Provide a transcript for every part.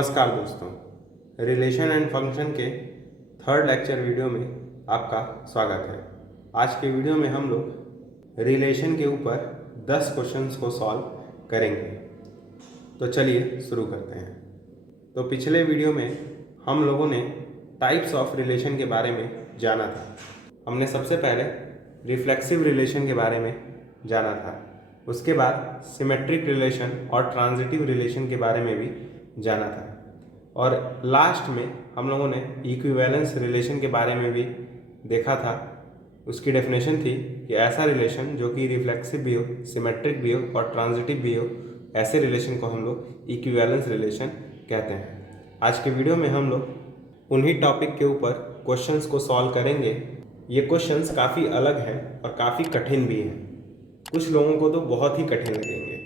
नमस्कार दोस्तों, relation and function के थर्ड लेक्चर वीडियो में आपका स्वागत है। आज के वीडियो में हम लोग रिलेशन के ऊपर 10 क्वेश्चंस को सॉल्व करेंगे। तो चलिए शुरू करते हैं। तो पिछले वीडियो में हम लोगों ने टाइप्स ऑफ रिलेशन के बारे में जाना था। हमने सबसे पहले रिफ्लेक्सिव रिलेशन के बारे में जाना था, उसके बाद सिमेट्रिक रिलेशन और ट्रांजिटिव रिलेशन के बारे में भी जाना था, और लास्ट में हम लोगों ने इक्विवेलेंस रिलेशन के बारे में भी देखा था। उसकी डेफिनेशन थी कि ऐसा रिलेशन जो कि रिफ्लेक्सिव भी हो, सिमेट्रिक भी हो और ट्रांजिटिव भी हो, ऐसे रिलेशन को हम लोग इक्विवेलेंस रिलेशन कहते हैं। आज के वीडियो में हम लोग उन्हीं टॉपिक के ऊपर क्वेश्चंस को सॉल्व करेंगे। ये क्वेश्चंस काफ़ी अलग हैं और काफ़ी कठिन भी हैं। कुछ लोगों को तो बहुत ही कठिन लगेंगे,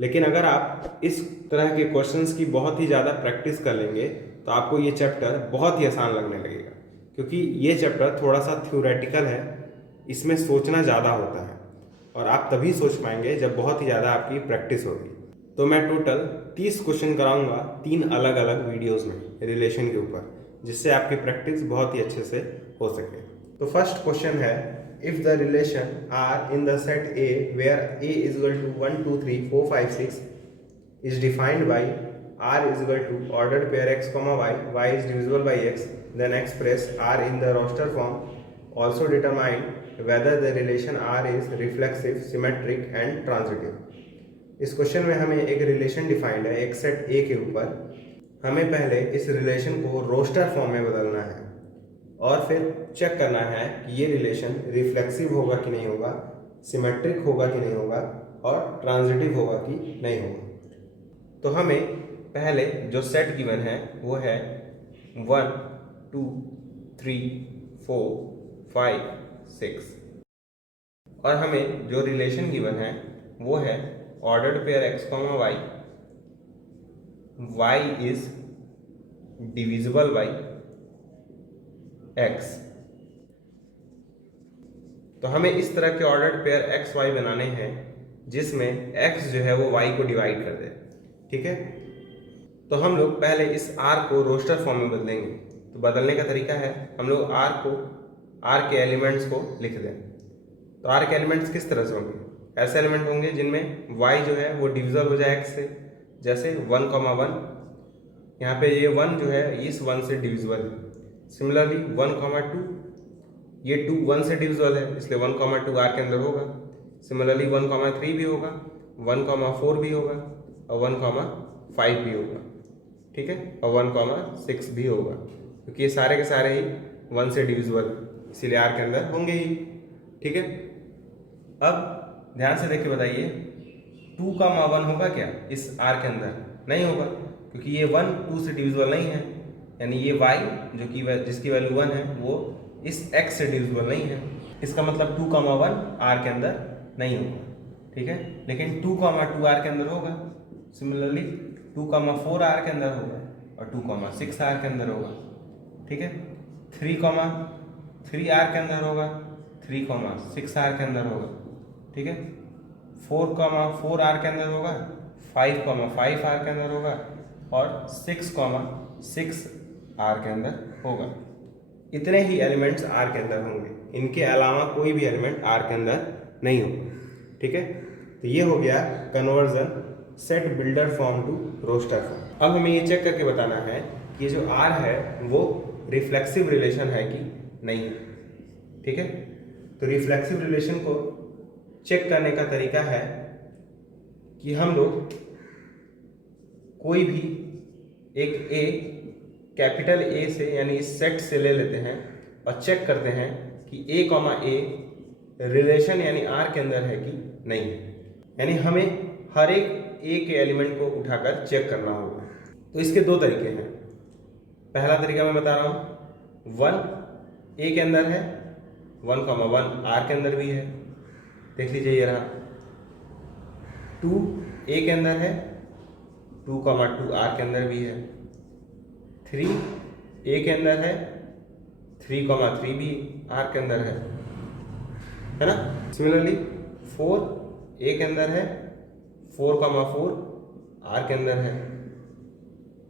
लेकिन अगर आप इस तरह के क्वेश्चंस की बहुत ही ज़्यादा प्रैक्टिस कर लेंगे तो आपको ये चैप्टर बहुत ही आसान लगने लगेगा, क्योंकि ये चैप्टर थोड़ा सा थ्योरेटिकल है। इसमें सोचना ज़्यादा होता है और आप तभी सोच पाएंगे जब बहुत ही ज़्यादा आपकी प्रैक्टिस होगी। तो मैं टोटल 30 क्वेश्चन कराऊंगा 3 अलग अलग वीडियोज़ में रिलेशन के ऊपर, जिससे आपकी प्रैक्टिस बहुत ही अच्छे से हो सके। तो फर्स्ट क्वेश्चन है, if the relation R in the set A where A is equal to 1, 2, 3, 4, 5, 6 is defined by R is equal to ordered pair x, y is divisible by x, then express R in the roster form. Also determine whether the relation R is reflexive, symmetric and transitive. इस question में हमें एक relation defined है एक set A के ऊपर। हमें पहले इस रिलेशन को रोस्टर फॉर्म में बदलना है और फिर चेक करना है कि ये रिलेशन रिफ्लेक्सिव होगा कि नहीं होगा, सिमेट्रिक होगा कि नहीं होगा और ट्रांजिटिव होगा कि नहीं होगा। तो हमें पहले जो सेट गिवन है वो है 1, 2, 3, 4, 5, 6, और हमें जो रिलेशन गिवन है वो है ordered pair x, y is divisible by x। तो हमें इस तरह के ऑर्डर्ड पेयर x, y बनाने हैं जिसमें x जो है वो y को डिवाइड कर दे। ठीक है, तो हम लोग पहले इस r को रोस्टर फॉर्म में बदलेंगे। तो बदलने का तरीका है, हम लोग r के एलिमेंट्स को लिख दें। तो r के एलिमेंट्स किस तरह से होंगे? ऐसे एलिमेंट होंगे जिनमें y जो है वो डिविजल हो जाए x से, जैसे 1, 1। यहाँ पे ये 1 जो है इस 1 से डिविजिबल है। सिमिलरली 1, 2, ये 2 1 से डिविजिबल है, इसलिए 1, 2 R के अंदर होगा। सिमिलरली 1, 3 भी होगा, 1, 4 भी होगा और 1, 5 भी होगा। ठीक है, और 1, 6 भी होगा, क्योंकि ये सारे के सारे ही 1 से डिविजिबल, इसीलिए R के अंदर होंगे ही। ठीक है, अब ध्यान से देख के बताइए 2, 1 होगा क्या इस R के अंदर? नहीं होगा, क्योंकि ये 1 2 से डिविजिबल नहीं है, यानी ये y जो कि जिसकी वैल्यू 1 है वो इस x से डिविजिबल नहीं है। इसका मतलब 2, 1 R के अंदर नहीं होगा। ठीक है, लेकिन 2, 2 R के अंदर होगा। सिमिलरली 2, 4 R के अंदर होगा और 2, 6 R के अंदर होगा। ठीक है, 3, 3 R के अंदर होगा, 3, 6 R के अंदर होगा। ठीक है, 4, 4 R के अंदर होगा, 5, 5 R के अंदर होगा और 6, 6 R के अंदर होगा। इतने ही एलिमेंट्स R के अंदर होंगे, इनके अलावा कोई भी एलिमेंट R के अंदर नहीं होगा। ठीक है, तो ये हो गया conversion set builder form to roster form. अब हमें ये चेक करके बताना है कि जो R है वो रिफ्लेक्सिव रिलेशन है कि नहीं है। ठीक है, तो रिफ्लेक्सिव रिलेशन को चेक करने का तरीका है कि हम लोग कोई भी एक A, कैपिटल A से यानी इस सेट से ले लेते हैं और चेक करते हैं कि A, रिलेशन यानी R के अंदर है कि नहीं है। यानी हमें हर एक A के एलिमेंट को उठाकर चेक करना होगा। तो इसके 2 तरीके हैं। पहला तरीका मैं बता रहा हूँ, 1 A के अंदर है, 1, 1 R के अंदर भी है। देख लीजिए ये रहा। 2 A के अंदर है, 2, 2 R के अंदर भी है। 3 A के अंदर है, 3, 3 भी R के अंदर है ना। सिमिलरली 4 A के अंदर है, 4, 4 R के अंदर है।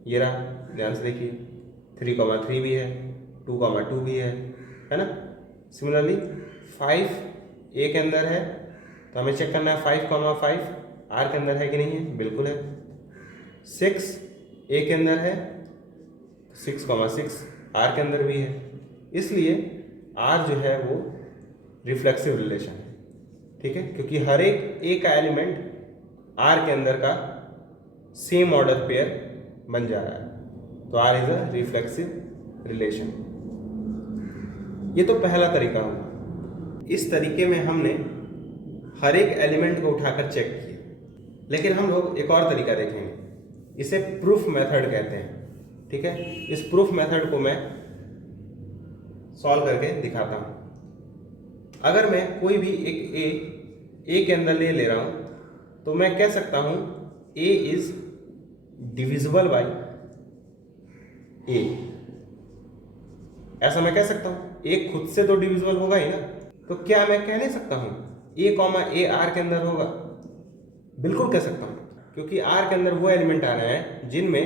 ये रहा, ध्यान से देखिए 3,3 भी है, 2,2 भी है ना। सिमिलरली 5 ए के अंदर है तो हमें चेक करना है 5,5 आर के अंदर है कि नहीं है, बिल्कुल है। 6 ए के अंदर है, 6,6 आर के अंदर भी है, इसलिए आर जो है वो रिफ्लेक्सिव रिलेशन है, ठीक है, क्योंकि हर एक ए का एलिमेंट आर के अंदर का सेम ऑर्डर पेयर बन जा रहा है, तो R is a reflexive relation. ये तो पहला तरीका हुआ। इस तरीके में हमने हर एक एलिमेंट को उठाकर चेक किया, लेकिन हम लोग एक और तरीका देखेंगे, इसे प्रूफ मेथड कहते हैं, ठीक है। इस प्रूफ मेथड को मैं सॉल्व करके दिखाता हूं। अगर मैं कोई भी एक ए के अंदर ले रहा हूं तो मैं कह सकता हूं ए इज डिविजिबल बाय ए, ऐसा मैं कह सकता हूं। ए खुद से तो डिविजिबल होगा ही ना, तो क्या मैं कह नहीं सकता हूं ए आर के अंदर होगा? बिल्कुल कह सकता हूं, क्योंकि आर के अंदर वो एलिमेंट आ रहे हैं जिनमें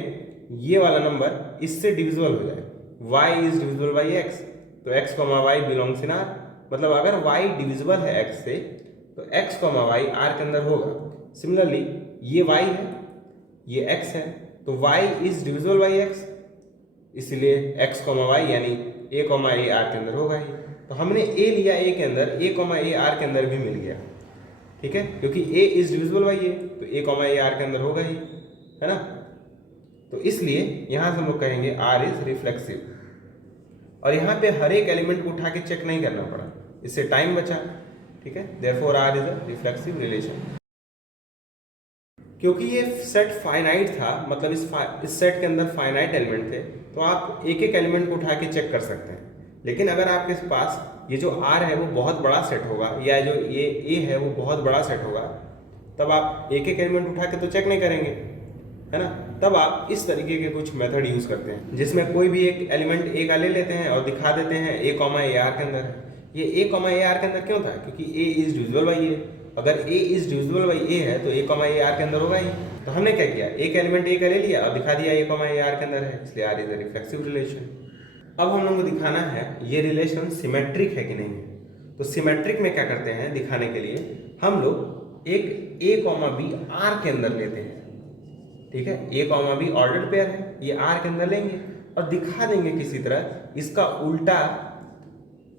ये वाला नंबर इससे डिविजिबल हो जाए। y is divisible by x, तो x, y बिलोंग्स इन r, मतलब अगर y डिविजिबल है x से तो x, y r के अंदर होगा। सिमिलरली ये y है, ये x है, तो y is divisible by x, इसलिए x, y यानी a, a r के अंदर होगा ही। तो हमने a लिया a के अंदर, a, a r के अंदर भी मिल गया, ठीक है, क्योंकि a is divisible by a, तो a, a r के अंदर होगा ही, है ना। तो इसलिए यहां से हम लोग कहेंगे r इज रिफ्लेक्सिव, और यहाँ पे हर एक एलिमेंट को उठा के चेक नहीं करना पड़ा, इससे टाइम बचा, ठीक है। Therefore r is a reflexive relation. क्योंकि ये सेट फाइनाइट था, मतलब इस सेट के अंदर फाइनाइट एलिमेंट थे, तो आप एक एक एलिमेंट को उठा के चेक कर सकते हैं। लेकिन अगर आपके पास ये जो R है वो बहुत बड़ा सेट होगा, या जो ये A है वो बहुत बड़ा सेट होगा, तब आप एक एक एलिमेंट उठा के तो चेक नहीं करेंगे, है ना। तब आप इस तरीके के कुछ मेथड यूज करते हैं, जिसमें कोई भी एक एलिमेंट A का ले लेते हैं और दिखा देते हैं A, A R के अंदर है। ये A, A R के अंदर क्यों था? क्योंकि A is divisible by A। अगर A is divisible by A है तो A, A R के अंदर होगा ही। तो हमने क्या किया, एक एलिमेंट A का ले लिया और दिखा दिया A, A R के अंदर है, इसलिए R is a reflexive relation. अब हम लोगों को दिखाना है ये रिलेशन सिमेट्रिक है कि नहीं है। तो सिमेट्रिक में क्या करते हैं दिखाने के लिए, हम लोग एक A, B R के अंदर लेते हैं, ठीक है। A, B ऑर्डर्ड पेयर है, ये R के अंदर लेंगे और दिखा देंगे किसी तरह इसका उल्टा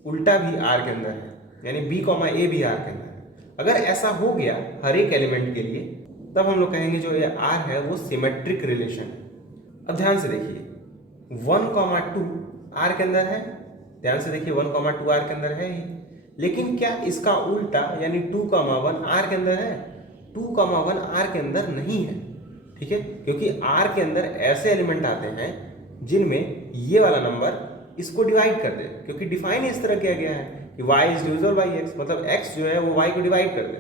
भी R के अंदर है, यानी B, A भी R के अंदर है। अगर ऐसा हो गया हर एक एलिमेंट के लिए, तब हम लोग कहेंगे जो ये R है वो सिमेट्रिक रिलेशन है। अब ध्यान से देखिए 1, 2 R के अंदर है, ध्यान से देखिए 1, 2 R के अंदर है ही, लेकिन क्या इसका उल्टा यानी 2, 1 R के अंदर है? 2, 1 R के अंदर नहीं है, ठीक है, क्योंकि R के अंदर ऐसे एलिमेंट आते हैं जिनमें ये वाला नंबर इसको डिवाइड कर दे, क्योंकि डिफाइन इस तरह किया गया है कि y is divisible by x, मतलब x जो है वो y को डिवाइड कर दे,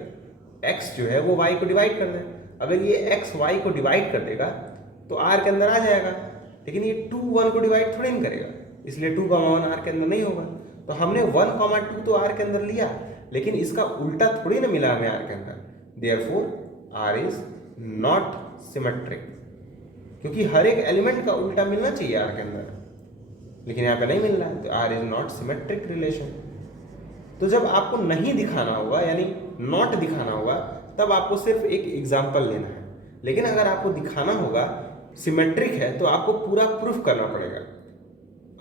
x जो है वो y को डिवाइड कर दे। अगर ये x y को डिवाइड कर देगा तो R के अंदर आ जाएगा, लेकिन ये 2, 1 को डिवाइड थोड़ी नहीं करेगा, इसलिए 2, 1 R के अंदर नहीं होगा। तो हमने 1, 2 तो R के अंदर लिया, लेकिन इसका उल्टा थोड़ी ना मिला हमें R के अंदर, therefore R is not symmetric, क्योंकि हर एक एलिमेंट का उल्टा मिलना चाहिए R के अंदर, लेकिन यहाँ पे नहीं मिल रहा है, तो R is not symmetric relation. तो जब आपको नहीं दिखाना होगा यानी नॉट दिखाना होगा, तब आपको सिर्फ एक एग्जाम्पल लेना है, लेकिन अगर आपको दिखाना होगा सिमेट्रिक है तो आपको पूरा प्रूफ करना पड़ेगा।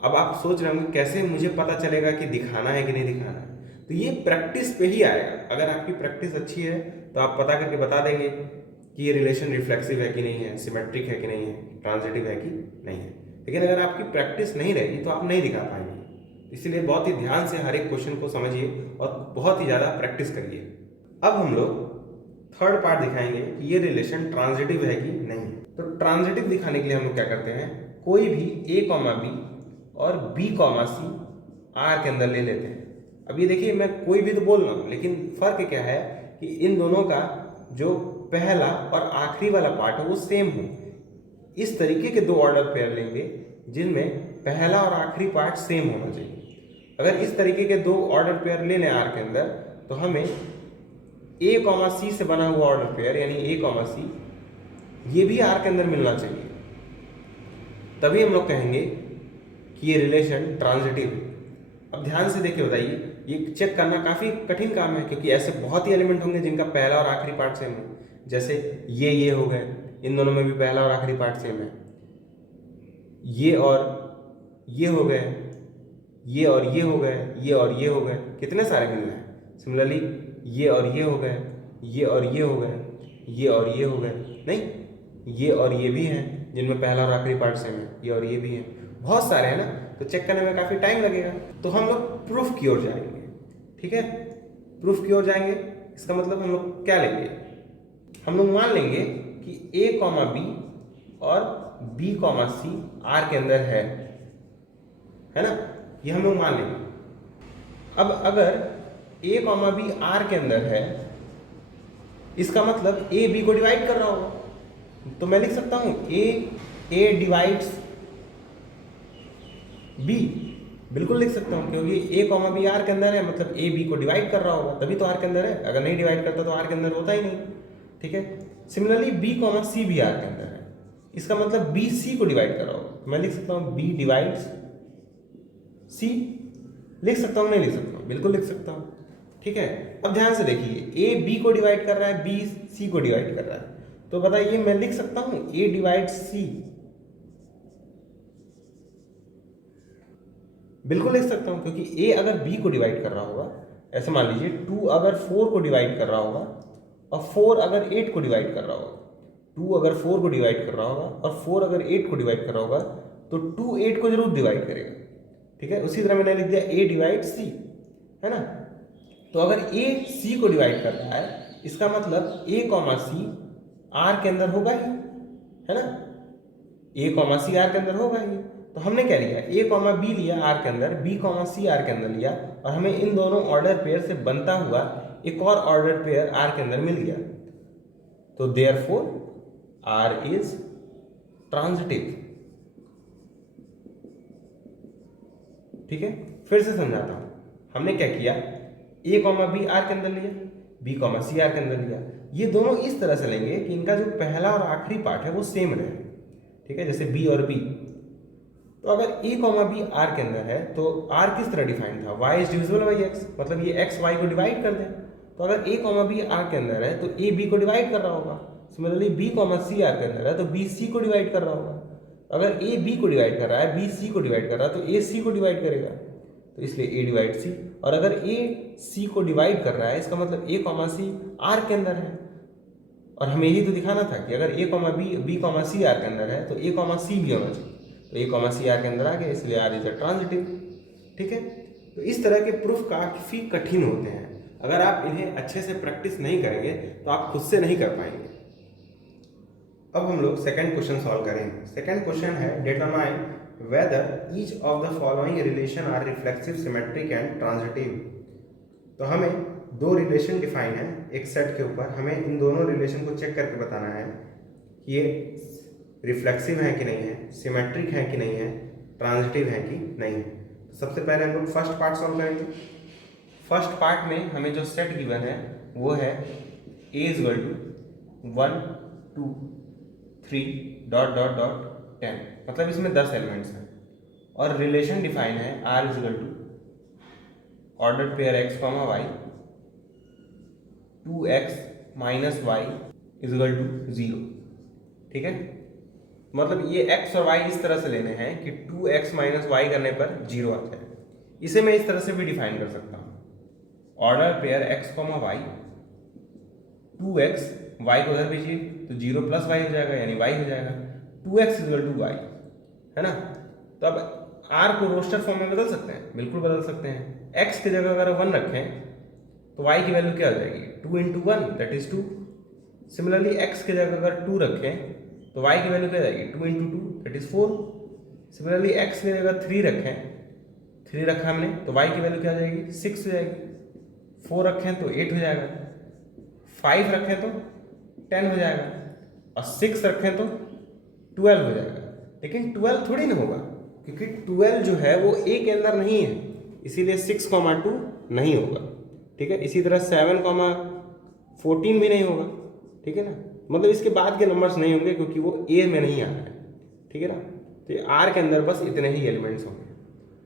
अब आप सोच रहे होंगे कैसे मुझे पता चलेगा कि दिखाना है कि नहीं दिखाना है, तो ये प्रैक्टिस पे ही आएगा। अगर आपकी प्रैक्टिस अच्छी है तो आप पता करके बता देंगे कि ये रिलेशन रिफ्लेक्सिव है कि नहीं है, सिमेट्रिक है कि नहीं है, ट्रांजिटिव है कि नहीं है। लेकिन अगर आपकी प्रैक्टिस नहीं रहेगी तो आप नहीं दिखा पाएंगे, इसलिए बहुत ही ध्यान से हर एक क्वेश्चन को समझिए और बहुत ही ज़्यादा प्रैक्टिस करिए। अब हम लोग थर्ड पार्ट दिखाएंगे कि ये रिलेशन ट्रांजिटिव है कि नहीं। तो ट्रांजिटिव दिखाने के लिए हम लोग क्या करते हैं, कोई भी A, B और B, C R के अंदर ले लेते हैं। अब ये देखिए मैं कोई भी तो बोल रहा हूँ, लेकिन फर्क क्या है कि इन दोनों का जो पहला और आखिरी वाला पार्ट है वो सेम हो। इस तरीके के दो ऑर्डर पेयर लेंगे जिनमें पहला और आखिरी पार्ट सेम होना चाहिए। अगर इस तरीके के दो ऑर्डर पेयर ले लें R के अंदर, तो हमें A, C से बना हुआ ऑर्डर पेयर यानी A, C ये भी R के अंदर मिलना चाहिए। तभी हम लोग कहेंगे कि ये रिलेशन ट्रांजिटिव है। अब ध्यान से देखिए, बताइए, ये चेक करना काफ़ी कठिन काम है क्योंकि ऐसे बहुत ही एलिमेंट होंगे जिनका पहला और आखिरी पार्ट सेम है। जैसे ये हो गए, इन दोनों में भी पहला और आखिरी पार्ट सेम है। ये और ये हो गए, ये और ये हो गए, ये और ये हो गए, कितने सारे मिल रहे हैं। सिमिलरली ये और ये हो गए, ये और ये हो गए, ये और ये हो गए, नहीं ये और ये भी हैं जिनमें पहला और आखिरी पार्ट सेम है, ये और ये भी हैं, बहुत सारे हैं ना, तो चेक करने में काफ़ी टाइम लगेगा। तो हम लोग प्रूफ की ओर जाएंगे, ठीक है, प्रूफ की ओर जाएंगे। इसका मतलब हम लोग क्या लेंगे, हम लोग मान लेंगे कि a, b और b, c R के अंदर है ना, ये हम लोग मान लेंगे। अब अगर a, b R के अंदर है, इसका मतलब a b को डिवाइड कर रहा होगा, तो मैं लिख सकता हूं a डिवाइड्स b, बिल्कुल लिख सकता हूं, क्योंकि a, b R के अंदर है, मतलब a b को डिवाइड कर रहा होगा, तभी तो R के अंदर है। अगर नहीं डिवाइड करता तो R के अंदर होता ही नहीं, ठीक है। सिमिलरली b, c भी R के अंदर है, इसका मतलब b c को डिवाइड कर रहा होगा, मैं लिख सकता हूं b डिवाइड्स c, लिख सकता हूं नहीं लिख सकता हूं, बिल्कुल लिख सकता हूं, ठीक है। अब ध्यान से देखिए, a b को डिवाइड कर रहा है, b c को डिवाइड कर रहा है, तो बताइए मैं लिख सकता हूं a डिवाइड्स c, बिल्कुल लिख सकता हूं, क्योंकि a अगर b को डिवाइड कर रहा होगा, ऐसे मान लीजिए 2 अगर 4 को डिवाइड कर रहा होगा और 4 अगर 8 को डिवाइड कर रहा होगा, 2 अगर 4 को डिवाइड कर रहा होगा और 4 अगर 8 को डिवाइड कर रहा होगा, तो 2 8 को जरूर डिवाइड करेगा, ठीक है। उसी तरह मैंने लिख दिया a डिवाइड c, है ना। तो अगर a c को डिवाइड कर रहा है, इसका मतलब a, c R के अंदर होगा ही, है ना, a, c R के अंदर होगा ही। तो हमने क्या लिया, a, b लिया R के अंदर, b, c R के अंदर लिया, और हमें इन दोनों ऑर्डर पेयर से बनता हुआ एक और ऑर्डर पेयर R के अंदर मिल गया। तो देयरफॉर R इज ट्रांजिटिव, ठीक है। फिर से समझाता हूं, हमने क्या किया, a, b R के अंदर लिया, b, c R के अंदर लिया। ये दोनों इस तरह से लेंगे कि इनका जो पहला और आखिरी पार्ट है वो सेम रहे, ठीक है, जैसे b और b। तो अगर a, b R के अंदर है तो R किस तरह डिफाइन था, y is divisible by x, मतलब ये x y को डिवाइड कर दे। तो अगर a, b R के अंदर है तो a b को डिवाइड कर रहा होगा। सिमिलरली b, c R के अंदर है तो b c को डिवाइड कर रहा होगा। अगर a b को डिवाइड कर रहा है, b c को डिवाइड कर रहा है, तो a c को डिवाइड करेगा, तो इसलिए a डिवाइड c। और अगर a c को डिवाइड कर रहा है, इसका मतलब a, c R के अंदर है। और हमें यही तो दिखाना था कि अगर a, b, c R के अंदर है तो a, c भी होना चाहिए, तो a, c R के अंदर आ गया, इसलिए R इज अ ट्रांजिटिव, ठीक है। तो इस तरह के प्रूफ काफ़ी कठिन होते हैं, अगर आप इन्हें अच्छे से प्रैक्टिस नहीं करेंगे तो आप खुद से नहीं कर पाएंगे। अब हम लोग सेकंड क्वेश्चन सॉल्व करेंगे। सेकंड क्वेश्चन है, determine whether each of the following relation are reflexive, symmetric and transitive. तो हमें दो रिलेशन डिफाइन है एक सेट के ऊपर, हमें इन दोनों रिलेशन को चेक करके बताना है कि ये रिफ्लेक्सिव है कि नहीं है, सिमेट्रिक है कि नहीं है, ट्रांजिटिव है कि नहीं है। तो सबसे पहले हम लोग फर्स्ट पार्ट सॉल्व करेंगे। फर्स्ट पार्ट में हमें जो सेट गिवन है वो है a = 1 2 3 ... 10, मतलब इसमें 10 एलिमेंट्स हैं। और रिलेशन डिफाइन है R = order pair x, y 2x - y = 0, ठीक है। मतलब ये x और y इस तरह से लेने हैं कि 2x - y करने पर 0 आ जाए। इसे मैं इस तरह से भी डिफाइन कर सकता हूँ, order pair x, y 2x, y को उधर भेजिए तो 0 + y हो जाएगा, यानी y हो जाएगा। 2x = y, है ना। तो अब r को रोस्टर फॉर्म में बदल सकते हैं, बिल्कुल बदल सकते हैं। x की जगह अगर 1 रखें तो y की वैल्यू क्या हो जाएगी, 2 × 1 दैट इज 2। सिमिलरली x की जगह अगर 2 रखें तो y की वैल्यू क्या हो जाएगी, 2 × 2 दैट इज 4। सिमिलरली x की जगह 3 रखें, 3 रखा हमने तो y की वैल्यू क्या हो जाएगी, 6 हो जाएगी। 4 रखें तो 8 हो जाएगा, 5 रखें तो 10 हो जाएगा, और 6 रखें तो 12 हो जाएगा। लेकिन 12 थोड़ी ना होगा, क्योंकि 12 जो है वो a के अंदर नहीं है, इसीलिए 6, 2 नहीं होगा, ठीक है। इसी तरह 7, 14 भी नहीं होगा, ठीक है ना। मतलब इसके बाद के नंबर्स नहीं होंगे क्योंकि वो a में नहीं आ रहा है, ठीक है ना। तो ये आर के अंदर बस इतने ही एलिमेंट्स होंगे।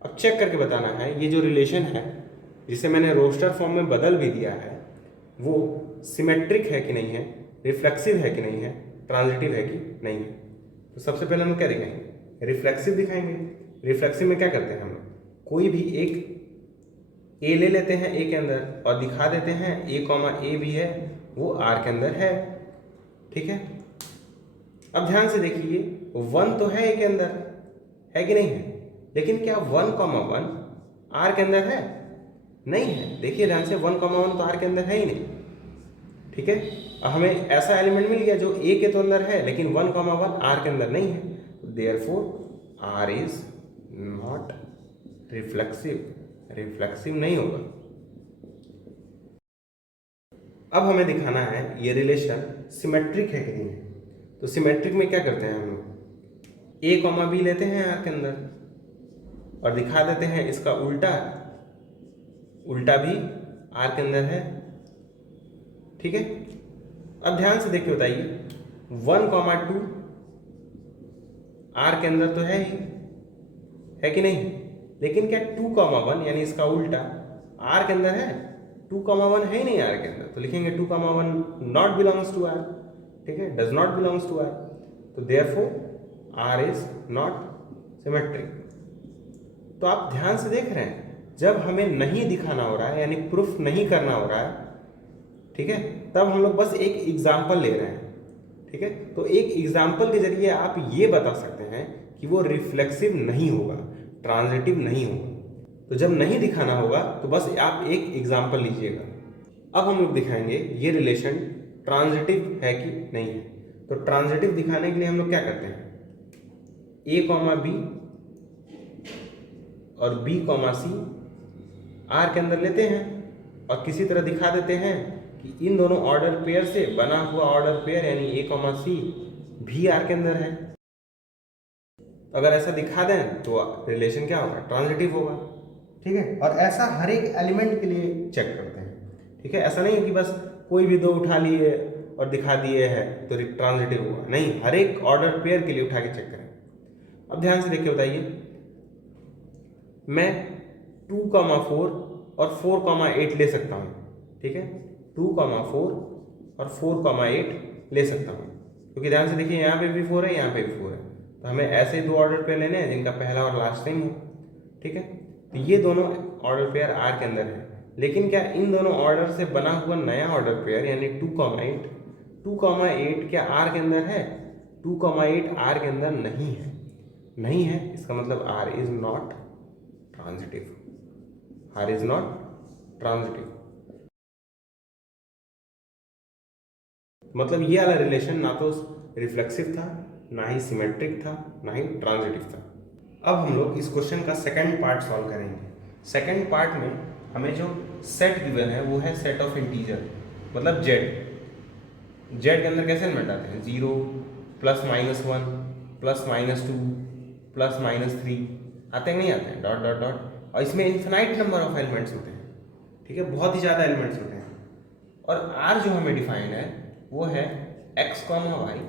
अब चेक करके बताना है ये जो रिलेशन है जिसे मैंने रोस्टर फॉर्म में बदल भी दिया है वो सिमेट्रिक है कि नहीं है, रिफ्लेक्सिव है कि नहीं है, ट्रांजिटिव है कि नहीं है। तो सबसे पहले हम क्या दिखाएंगे, रिफ्लेक्सिव दिखाएंगे। रिफ्लेक्सिव में क्या करते हैं हम लोग, कोई भी एक ए ले लेते हैं ए के अंदर और दिखा देते हैं ए कॉमा ए भी है, वो आर के अंदर है। ठीक है, अब ध्यान से देखिए 1 तो है ए के अंदर, है कि नहीं है, लेकिन क्या 1 कॉमा 1 आर के अंदर है? नहीं है। देखिए ध्यान से 1 कॉमा 1 तो आर के अंदर है ही नहीं। ठीक है, अब हमें ऐसा एलिमेंट मिल गया जो ए के तो अंदर है लेकिन 1 कॉमा 1 आर के अंदर नहीं है, therefore R is not reflexive, reflexive नहीं होगा। अब हमें दिखाना है ये रिलेशन सिमेट्रिक है कि नहीं है। तो सिमेट्रिक में क्या करते हैं हम लोग, ए कॉमा बी लेते हैं आर के अंदर और दिखा देते हैं इसका उल्टा, उल्टा भी आर के अंदर है। ठीक है, अब ध्यान से देखिए बताइए 1 कॉमा 2 आर के अंदर तो है ही, है कि नहीं, लेकिन क्या 2 कॉमा 1 यानी इसका उल्टा आर के अंदर है? 2 कॉमा 1 है ही नहीं आर के अंदर, तो लिखेंगे 2 comma 1 not belongs to R. ठीक है, does not belongs to R, तो therefore R is not symmetric. तो आप ध्यान से देख रहे हैं जब हमें नहीं दिखाना हो रहा है यानी प्रूफ नहीं करना हो रहा है, ठीक है, तब हम लोग बस एक एग्जाम्पल ले रहे हैं। ठीक है, तो एक एग्जाम्पल के जरिए आप ये बता सकते हैं कि वो रिफ्लेक्सिव नहीं होगा, ट्रांजिटिव नहीं होगा। तो जब नहीं दिखाना होगा तो बस आप एक एग्जाम्पल लीजिएगा। अब हम लोग दिखाएंगे ये रिलेशन ट्रांजिटिव है कि नहीं है। तो ट्रांजिटिव दिखाने के लिए हम लोग क्या करते हैं, ए कॉमा बी और बी कॉमा सी आर के अंदर लेते हैं और किसी तरह दिखा देते हैं कि इन दोनों ऑर्डर पेयर से बना हुआ ऑर्डर पेयर यानी ए कॉमा सी भी आर के अंदर है। अगर ऐसा दिखा दें तो रिलेशन क्या होगा, ट्रांजिटिव होगा। ठीक है, और ऐसा हर एक एलिमेंट के लिए चेक करते हैं। ठीक है, ऐसा नहीं है कि बस कोई भी दो उठा लिए और दिखा दिए हैं तो ट्रांजिटिव होगा, नहीं, हर एक ऑर्डर पेयर के लिए उठा के चेक करें। अब ध्यान से देखिए बताइए, मैं 2,4 और 4,8 ले सकता हूँ। ठीक है, 2,4 और 4,8 ले सकता हूँ, क्योंकि ध्यान से देखिए यहाँ पे भी 4 है, यहाँ पे भी 4 है, तो हमें ऐसे दो ऑर्डर पेयर लेने हैं जिनका पहला और लास्ट सेम हो। ठीक है, तो ये दोनों ऑर्डर पेयर आर के अंदर है, लेकिन क्या इन दोनों ऑर्डर से बना हुआ नया ऑर्डर पेयर यानी 2,8 क्या आर के अंदर है? 2,8 आर के अंदर नहीं है, नहीं है, इसका मतलब R is not transitive, R is not transitive. मतलब ये वाला रिलेशन ना तो रिफ्लेक्सिव था, ना ही सिमेट्रिक था, ना ही ट्रांजिटिव था। अब हम लोग इस क्वेश्चन का सेकंड पार्ट सॉल्व करेंगे। सेकंड पार्ट में हमें जो सेट गिवन है वो है सेट ऑफ इंटीजर, मतलब जेड। जेड के अंदर कैसे एलिमेंट आते हैं, 0 plus minus 1 plus minus 2 plus minus 3 आते हैं, नहीं आते हैं, डॉट डॉट डॉट। और इसमें इन्फिनाइट नंबर ऑफ एलिमेंट्स होते हैं। ठीक है, बहुत ही ज़्यादा एलिमेंट्स होते हैं। और आर जो हमें डिफाइन है वो है x comma y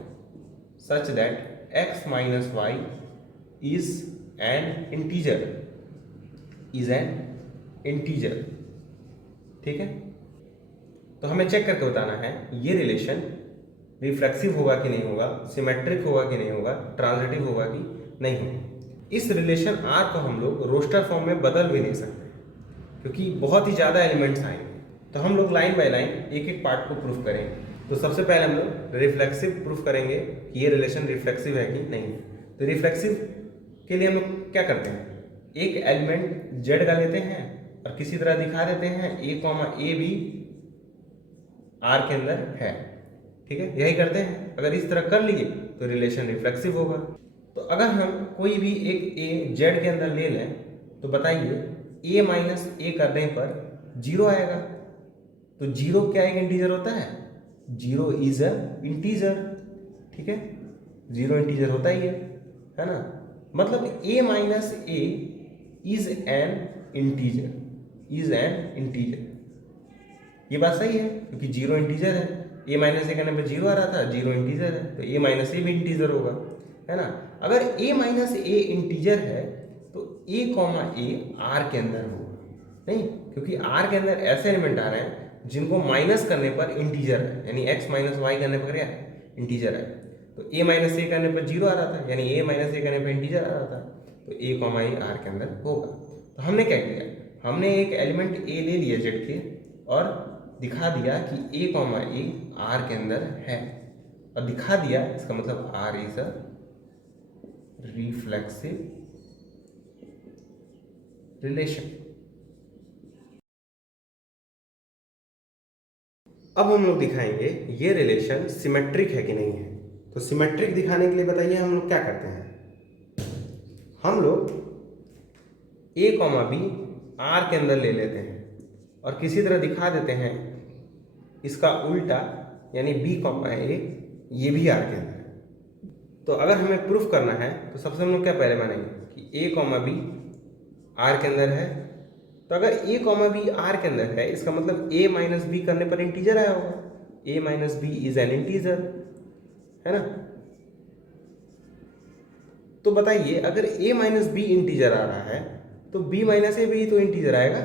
such that x minus y is an integer, is an integer. ठीक है, तो हमें चेक करके बताना है ये रिलेशन रिफ्लेक्सिव होगा कि नहीं होगा, सिमेट्रिक होगा कि नहीं होगा, ट्रांजिटिव होगा कि नहीं होगा। इस रिलेशन आर को हम लोग रोस्टर फॉर्म में बदल भी नहीं सकते क्योंकि बहुत ही ज़्यादा एलिमेंट्स आएंगे। तो हम लोग लाइन बाय लाइन एक एक पार्ट को प्रूफ करेंगे। तो सबसे पहले हम लोग रिफ्लेक्सिव प्रूफ करेंगे कि ये रिलेशन रिफ्लेक्सिव है कि नहीं। तो रिफ्लेक्सिव के लिए हम लोग क्या करते हैं, एक एलिमेंट जेड का लेते हैं और किसी तरह दिखा देते हैं ए कॉमा ए भी आर के अंदर है। ठीक है, यही करते हैं। अगर इस तरह कर लिए तो रिलेशन रिफ्लेक्सिव होगा। तो अगर हम कोई भी एक ए जेड के अंदर ले लें तो बताइए ए माइनस ए करने पर 0 आएगा। तो 0 क्या एक इंटीजर होता है, 0 इज अ इंटीजर। ठीक है, 0 इंटीजर होता ही है ना। मतलब a minus A is an integer, is an integer. ये बात सही है क्योंकि 0 इंटीजर है, a माइनस ए करने पर 0 आ रहा था, 0 इंटीजर है, तो a माइनस ए भी इंटीजर होगा, है ना। अगर a माइनस ए इंटीजर है तो a कॉमा ए आर के अंदर होगा, नहीं, क्योंकि आर के अंदर ऐसे एलिमेंट आ रहे हैं जिनको माइनस करने पर इंटीजर है, यानी x माइनस वाई करने पर क्या है, इंटीजर है। तो a माइनस ए करने पर जीरो आ रहा था, यानी a माइनस ए करने पर इंटीजर आ रहा था, तो a कॉमा ए आर के अंदर होगा। तो हमने क्या किया, हमने एक एलिमेंट a ले लिया z के और दिखा दिया कि a कॉमा ए आर के अंदर है, और दिखा दिया इसका मतलब r is a reflexive relation. अब हम लोग दिखाएंगे ये रिलेशन सिमेट्रिक है कि नहीं है। तो सिमेट्रिक दिखाने के लिए बताइए हम लोग क्या करते हैं, हम लोग a कॉमा बी आर के अंदर ले लेते हैं और किसी तरह दिखा देते हैं इसका उल्टा, यानी b कॉमा ए ये भी आर के अंदर है। तो अगर हमें प्रूफ करना है तो सबसे हम लोग क्या पहले मानेंगे कि a कॉमा बी आर के अंदर है। तो अगर a कॉमा बी आर के अंदर है इसका मतलब a माइनस बी करने पर इंटीजर आया होगा, a minus b is an integer, है ना। तो बताइए अगर a माइनस बी इंटीजर आ रहा है तो b माइनस ए भी तो इंटीजर आएगा,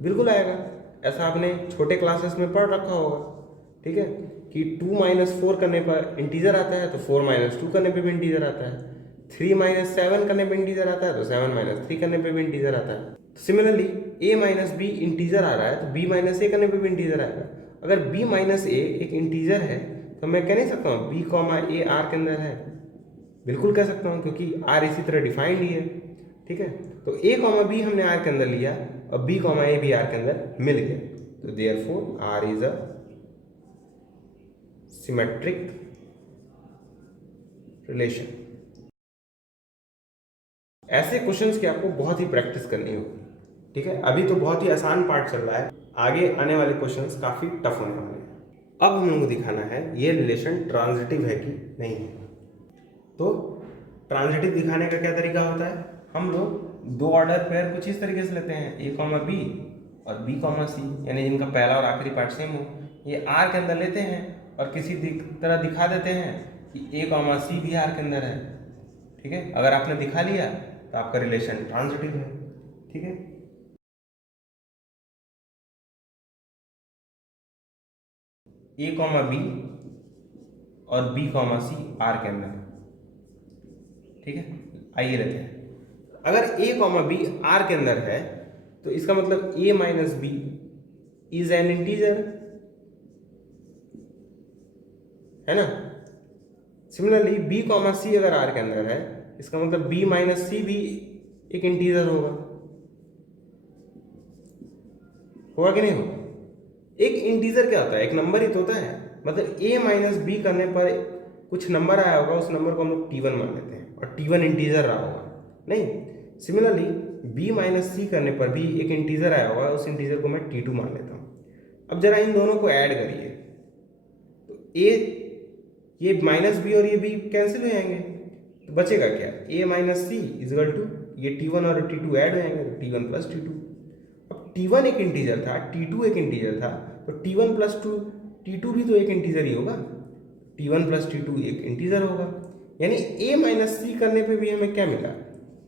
बिल्कुल आएगा। ऐसा आपने छोटे क्लासेस में पढ़ रखा होगा, ठीक है, कि 2 माइनस 4 करने पर इंटीजर आता है तो 4 माइनस 2 करने पर भी इंटीजर आता है, 3 माइनस 7 करने पर इंटीजर आता है तो 7 माइनस 3 करने पर भी इंटीजर आता है। Similarly a minus b integer आ रहा है तो b माइनस ए करने पर भी इंटीजर आएगा। अगर b माइनस ए एक इंटीजर है तो मैं कह नहीं सकता हूँ b कॉमा ए आर के अंदर है, बिल्कुल कह सकता हूँ क्योंकि r इसी तरह डिफाइंड ही है, ठीक है। तो a कॉमा बी हमने r के अंदर लिया और b कॉमा ए भी r के अंदर मिल गया, तो therefore r is a symmetric relation. ऐसे क्वेश्चंस की आपको बहुत ही प्रैक्टिस करनी होगी, ठीक है। अभी तो बहुत ही आसान पार्ट चल रहा है, आगे आने वाले क्वेश्चंस काफी टफ होने वाले हैं। अब हम लोग को दिखाना है ये रिलेशन ट्रांजिटिव है कि नहीं है। तो ट्रांजिटिव दिखाने का क्या तरीका होता है, हम लोग दो ऑर्डर पेयर कुछ इस तरीके से लेते हैं, a कॉमा बी और b कॉमा सी, यानी जिनका पहला और आखिरी पार्ट सेम हो, ये r के अंदर लेते हैं और किसी तरह दिखा देते हैं कि a कॉमा सी भी r के अंदर है, ठीक है। अगर आपने दिखा लिया तो आपका रिलेशन ट्रांजिटिव है, ठीक है। a कॉमा बी और b कॉमा सी r के अंदर, ठीक है। आइए लेते हैं, अगर a कॉमा बी r के अंदर है तो इसका मतलब a minus b is an integer, है ना। सिमिलरली b कॉमा सी अगर r के अंदर है इसका मतलब b माइनस सी भी एक इंटीजर होगा कि नहीं होगा। एक इंटीजर क्या होता है, एक नंबर ही तो होता है, मतलब a माइनस बी करने पर कुछ नंबर आया होगा, उस नंबर को हम लोग t1 मान लेते हैं और t1 इंटीजर रहा होगा, नहीं। सिमिलरली b माइनस सी करने पर भी एक इंटीजर आया होगा, उस इंटीजर को मैं t2 मान लेता हूँ। अब जरा इन दोनों को ऐड करिए तो ये माइनस बी और ये b कैंसिल हो जाएंगे, तो बचेगा क्या, a minus c equal to ये t1 और t2 ऐड हो जाएंगे, तो t1 प्लस t2। अब t1 एक इंटीजर था, t2 एक इंटीजर था, तो t1 प्लस t2 भी तो एक इंटीजर ही होगा, t1 प्लस t2 एक इंटीजर होगा, यानी a माइनस सी करने पे भी हमें क्या मिला,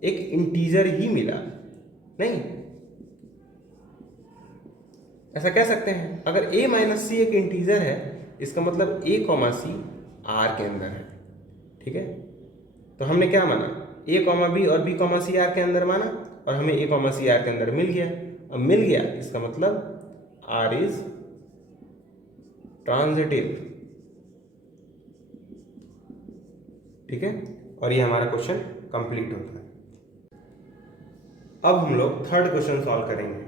एक इंटीजर ही मिला, नहीं। ऐसा कह सकते हैं अगर a माइनस सी एक इंटीजर है इसका मतलब a कॉमा सी आर के अंदर है, ठीक है। तो हमने क्या माना, a कॉमा बी और b कॉमा सी आर के अंदर माना और हमें a कॉमा सी आर के अंदर मिल गया। अब मिल गया इसका मतलब r इज ट्रांजिटिव, ठीक है। और ये हमारा क्वेश्चन कंप्लीट होता है। अब हम लोग थर्ड क्वेश्चन सॉल्व करेंगे।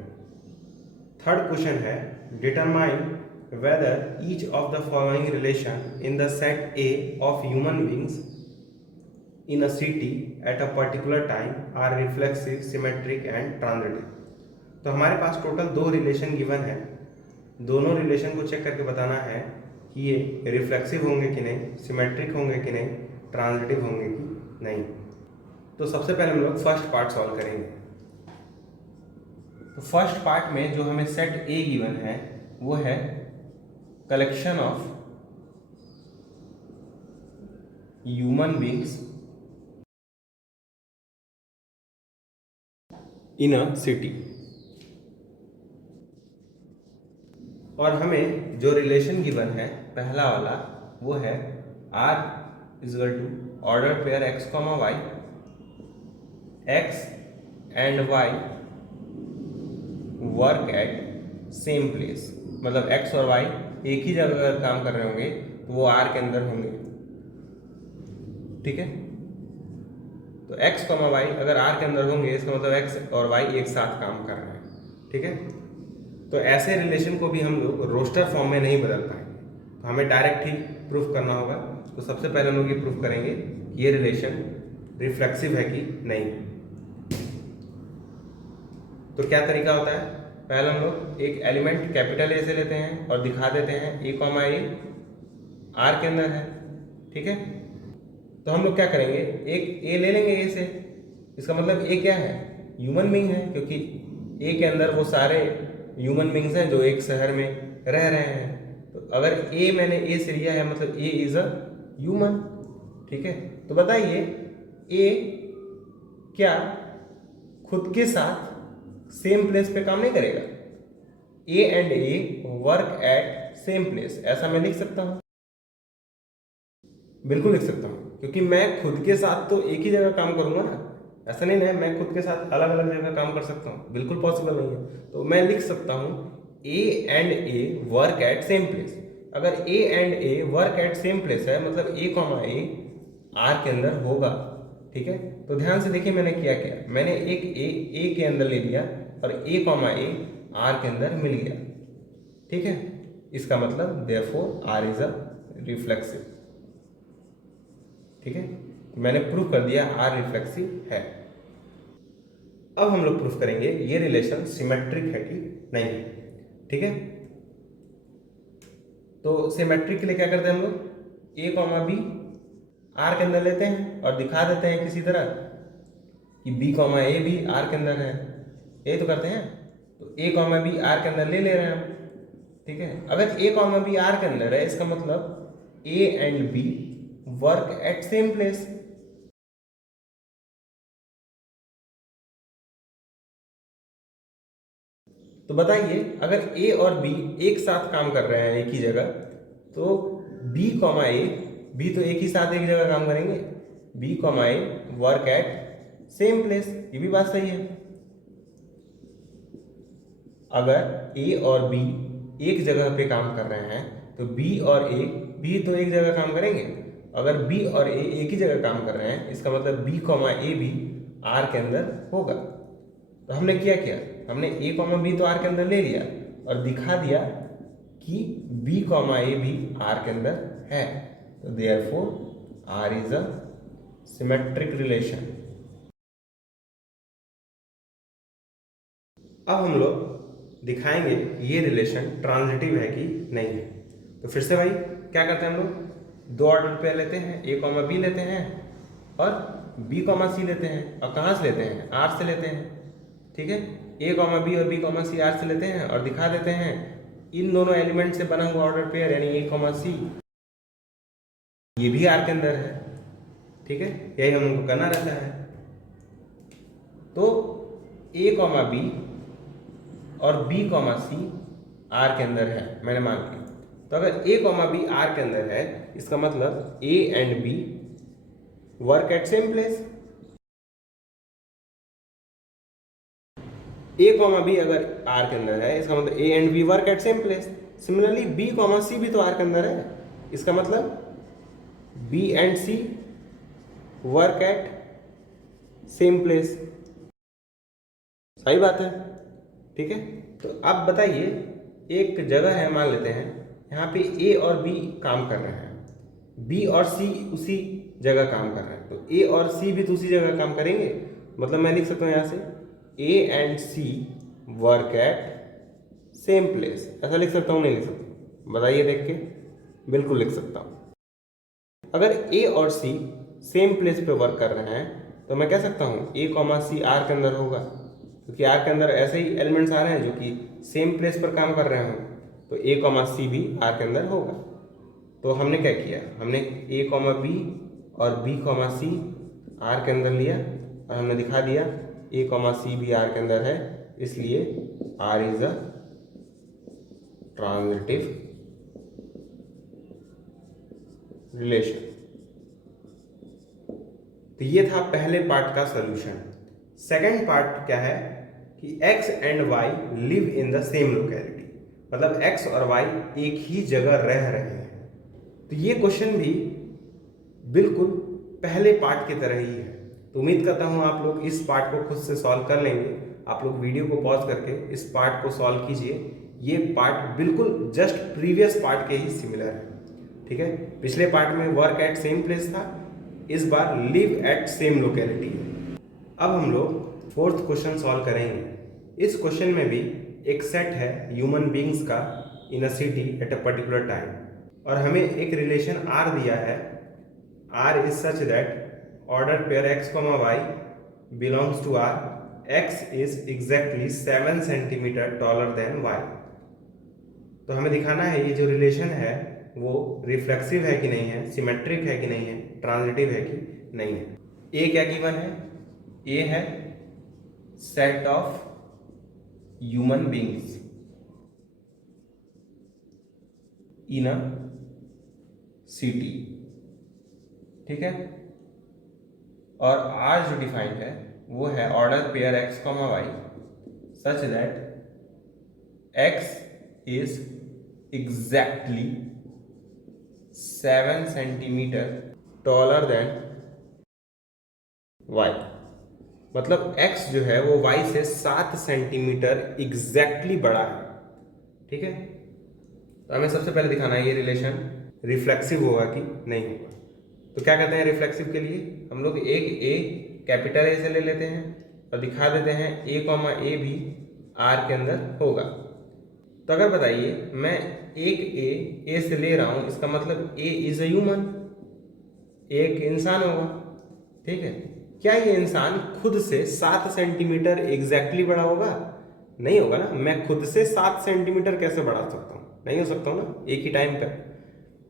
थर्ड क्वेश्चन है determine whether each of the following relation in the set A of human beings in a city at a particular time are reflexive, symmetric and transitive। तो हमारे पास total दो relation given है, दोनों relation को check करके बताना है कि ये रिफ्लेक्सिव होंगे कि नहीं, सिमेट्रिक होंगे कि नहीं, ट्रांजिटिव होंगे कि नहीं। तो सबसे पहले हम लोग फर्स्ट पार्ट सॉल्व करेंगे। तो फर्स्ट पार्ट में जो हमें सेट ए गिवन है वो है collection of human beings in a city. और हमें जो रिलेशन गिवन है पहला वाला वो है R equal to order pair x comma y, x and y work eight same place. मतलब x और y एक ही जगह अगर काम कर रहे होंगे तो वो R के अंदर होंगे। ठीक है, तो x कॉमा वाई अगर R के अंदर होंगे इसका मतलब x और y एक साथ काम कर रहे हैं। ठीक है, तो ऐसे रिलेशन को भी हम लोग रोस्टर फॉर्म में नहीं बदल पाएंगे, तो हमें डायरेक्ट ही प्रूफ करना होगा। तो सबसे पहले हम लोग ये प्रूफ करेंगे ये रिलेशन रिफ्लेक्सिव है कि नहीं। तो क्या तरीका होता है, पहले हम लोग एक एलिमेंट कैपिटल ए से लेते हैं और दिखा देते हैं ए कॉमा ए आर के अंदर है। ठीक है, तो हम लोग क्या करेंगे, एक ए ले लेंगे ए से, इसका मतलब ए क्या है, ह्यूमन बीइंग है, क्योंकि ए के अंदर वो सारे ह्यूमन बींग्स हैं जो एक शहर में रह रहे हैं। तो अगर ए मैंने ए से लिया है मतलब ए इज अ ह्यूमन। ठीक है, तो बताइए ए क्या खुद के साथ सेम प्लेस पे काम नहीं करेगा? ए and a work eight same place, ऐसा मैं लिख सकता हूं? बिल्कुल लिख सकता हूं, क्योंकि मैं खुद के साथ तो एक ही जगह काम करूंगा ना। ऐसा नहीं है मैं खुद के साथ अलग अलग जगह काम कर सकता हूँ, बिल्कुल पॉसिबल नहीं है। तो मैं लिख सकता हूँ a and a work eight same place. अगर a and a work eight same place है मतलब ए कॉमा ए आर के अंदर होगा। ठीक है, तो ध्यान से देखिए मैंने किया क्या, मैंने एक ए के अंदर ले लिया और ए कॉमा ए आर के अंदर मिल गया। ठीक है, इसका मतलब therefore R is a reflexive. ठीक है, मैंने प्रूफ कर दिया आर रिफ्लेक्सिव है। अब हम लोग प्रूफ करेंगे ये रिलेशन सिमेट्रिक है कि नहीं। ठीक है, तो सिमेट्रिक के लिए क्या करते हैं हम लोग, ए कॉमा बी आर के अंदर लेते हैं और दिखा देते हैं किसी तरह कि बी कॉमा ए भी आर के अंदर है। ये तो करते हैं, तो ए कॉमा बी आर के अंदर ले ले रहे हैं हम। ठीक है, अगर ए कॉमा बी आर के अंदर है इसका मतलब a and b work eight same place. तो बताइए अगर ए और बी एक साथ काम कर रहे हैं एक ही जगह, तो बी कॉमा ए, बी तो एक ही साथ एक जगह काम करेंगे, b comma a work eight same place, ये भी बात सही है। अगर ए और बी एक जगह पे काम कर रहे हैं तो बी और ए भी तो एक जगह काम करेंगे। अगर बी और ए एक ही जगह काम कर रहे हैं इसका मतलब बी कॉमा ए भी आर के अंदर होगा। तो हमने किया क्या, हमने ए कॉमा बी तो आर के अंदर ले लिया और दिखा दिया कि बी कॉमा ए भी आर के अंदर है। तो therefore R is a symmetric relation. अब हम लोग दिखाएंगे ये रिलेशन ट्रांजिटिव है कि नहीं है। तो फिर से भाई क्या करते हैं हम लोग, दो ऑर्डर पेयर लेते हैं, ए कॉमा बी लेते हैं और बी कॉमा सी लेते हैं। और कहाँ से लेते हैं, आर से लेते हैं। ठीक है, ए कॉमा बी और बी कॉमा सी आर से लेते हैं और दिखा देते हैं इन दोनों एलिमेंट से बना हुआ ऑर्डर पेयर यानी ए कॉमा सी ये भी आर के अंदर है। ठीक है, यही हम लोग को करना रहता है। तो ए कॉमा बी और बी कॉमा सी आर के अंदर है, मैंने मान लिया। तो अगर ए कॉमा बी आर के अंदर है इसका मतलब a and b work eight same place. A comma b अगर आर के अंदर है इसका मतलब a and b work eight same place. Similarly b comma c भी तो आर के अंदर है, इसका मतलब बी and C work at same प्लेस। सही बात है। ठीक है, तो अब बताइए एक जगह है, मान लेते हैं यहाँ पे ए और बी काम कर रहे हैं, बी और सी उसी जगह काम कर रहे हैं, तो ए और सी भी तो उसी जगह काम करेंगे। मतलब मैं लिख सकता हूँ यहाँ से a and C work at same place. ऐसा लिख सकता हूँ नहीं लिख सकता, बताइए देख के। बिल्कुल लिख सकता हूँ। अगर ए और सी सेम प्लेस पे वर्क कर रहे हैं तो मैं कह सकता हूँ ए कॉमा सी आर के अंदर होगा, क्योंकि आर के अंदर ऐसे ही एलिमेंट्स आ रहे हैं जो कि सेम प्लेस पर काम कर रहे हों, तो ए कॉमा सी भी आर के अंदर होगा। तो हमने क्या किया, हमने ए कॉमा बी और बी कॉमा सी आर के अंदर लिया और हमने दिखा दिया ए कॉमा सी भी आर के अंदर है, इसलिए R is a transitive relation. तो ये था पहले पार्ट का सॉल्यूशन। सेकंड पार्ट क्या है कि x and y live in the same locality, मतलब x और y एक ही जगह रह रहे हैं। तो ये क्वेश्चन भी बिल्कुल पहले पार्ट की तरह ही है। तो उम्मीद करता हूँ आप लोग इस पार्ट को खुद से सॉल्व कर लेंगे। आप लोग वीडियो को पॉज करके इस पार्ट को सॉल्व कीजिए। ये पार्ट बिल्कुल जस्ट प्रीवियस पार्ट के ही सिमिलर है, ठीक है। पिछले पार्ट में वर्क एट सेम प्लेस था, इस बार लिव एट सेम लोकेलिटी। अब हम लोग फोर्थ क्वेश्चन सॉल्व करेंगे। इस क्वेश्चन में भी एक सेट है ह्यूमन बींग्स का in a city at a particular time, और हमें एक रिलेशन आर दिया है। R is such that order pair x, y belongs to R, x is exactly 7 centimetre taller than y। तो हमें दिखाना है ये जो रिलेशन है वो रिफ्लेक्सिव है कि नहीं है, सिमेट्रिक है कि नहीं है, ट्रांजिटिव है कि नहीं है। ए क्या गिवन है? ए है set of human beings in a city, ठीक है। और आर जो डिफाइंड है वो है order pair x, y such that x is exactly 7 centimetre taller than y। मतलब x जो है वो y से 7 सेंटीमीटर एग्जैक्टली बड़ा है, ठीक है। तो हमें सबसे पहले दिखाना है ये रिलेशन रिफ्लेक्सिव होगा कि नहीं होगा। तो क्या कहते हैं रिफ्लेक्सिव के लिए? हम लोग एक ए कैपिटल ए से ले लेते हैं और दिखा देते हैं ए कॉमा ए भी आर के अंदर होगा। तो अगर बताइए मैं एक ए से ले रहा हूं, इसका मतलब ए इज अ ह्यूमन, एक इंसान होगा, ठीक है। क्या ये इंसान खुद से 7 सेंटीमीटर एग्जैक्टली बड़ा होगा? नहीं होगा ना। मैं खुद से 7 सेंटीमीटर कैसे बढ़ा सकता हूँ? नहीं हो सकता हूँ ना एक ही टाइम पर।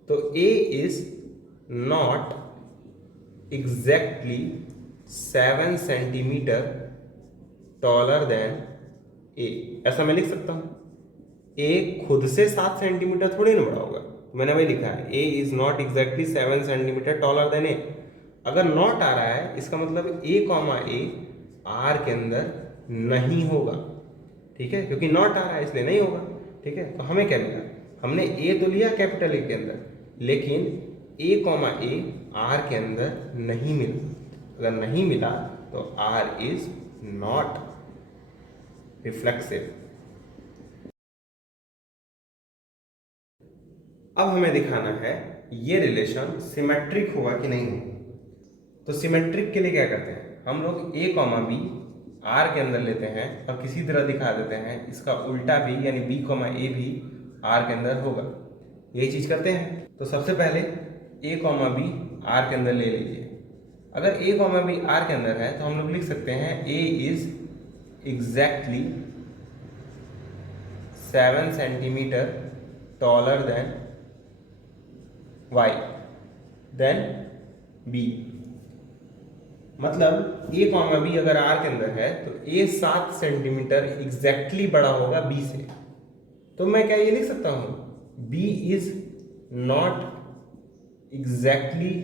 तो a is not exactly 7 centimetre taller than a, ऐसा मैं लिख सकता हूं। ए खुद से 7 सेंटीमीटर थोड़ी ना बड़ा होगा, मैंने वही लिखा है a is not exactly 7 centimetre taller than a. अगर नॉट आ रहा है इसका मतलब ए कॉमा ए आर के अंदर नहीं होगा, ठीक है, क्योंकि नॉट आ रहा है इसलिए नहीं होगा, ठीक है। तो हमें क्या मिला? हमने ए तो लिया कैपिटल ए के अंदर, लेकिन ए कॉमा ए आर के अंदर नहीं मिला। अगर नहीं मिला तो आर इज नॉट रिफ्लेक्सिव। अब हमें दिखाना है ये रिलेशन सिमेट्रिक होगा कि नहीं होगा। तो सिमेट्रिक के लिए क्या करते हैं हम लोग? ए कॉमा बी आर के अंदर लेते हैं और किसी तरह दिखा देते हैं इसका उल्टा भी, यानी बी कॉमा ए भी आर के अंदर होगा। यही चीज करते हैं। तो सबसे पहले ए कॉमा बी आर के अंदर ले लीजिए। अगर ए कॉमा बी आर के अंदर है तो हम लोग लिख सकते हैं a is exactly 7 centimetre taller than y then b। मतलब ए कॉमा बी अगर आर के अंदर है तो ए 7 सेंटीमीटर एग्जैक्टली बड़ा होगा b से। तो मैं क्या ये लिख सकता हूं b is not exactly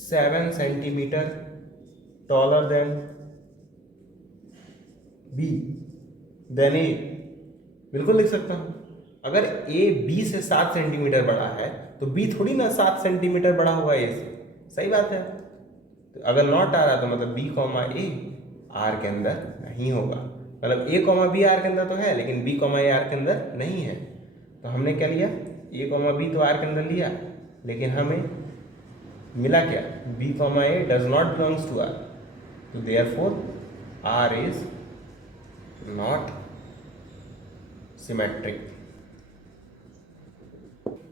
7 centimetre taller than b than a। बिल्कुल लिख सकता हूं। अगर a b से 7 सेंटीमीटर बड़ा है तो b थोड़ी ना 7 सेंटीमीटर बड़ा होगा a से, सही बात है। तो अगर नॉट आ रहा तो मतलब b कॉमा ए आर के अंदर नहीं होगा। मतलब a कॉमा बी आर के अंदर तो है लेकिन b कॉमा ए आर के अंदर नहीं है। तो हमने क्या लिया? a कॉमा बी तो आर के अंदर लिया, लेकिन हमें मिला क्या? b comma a does not belongs to R, तो therefore R is not symmetric.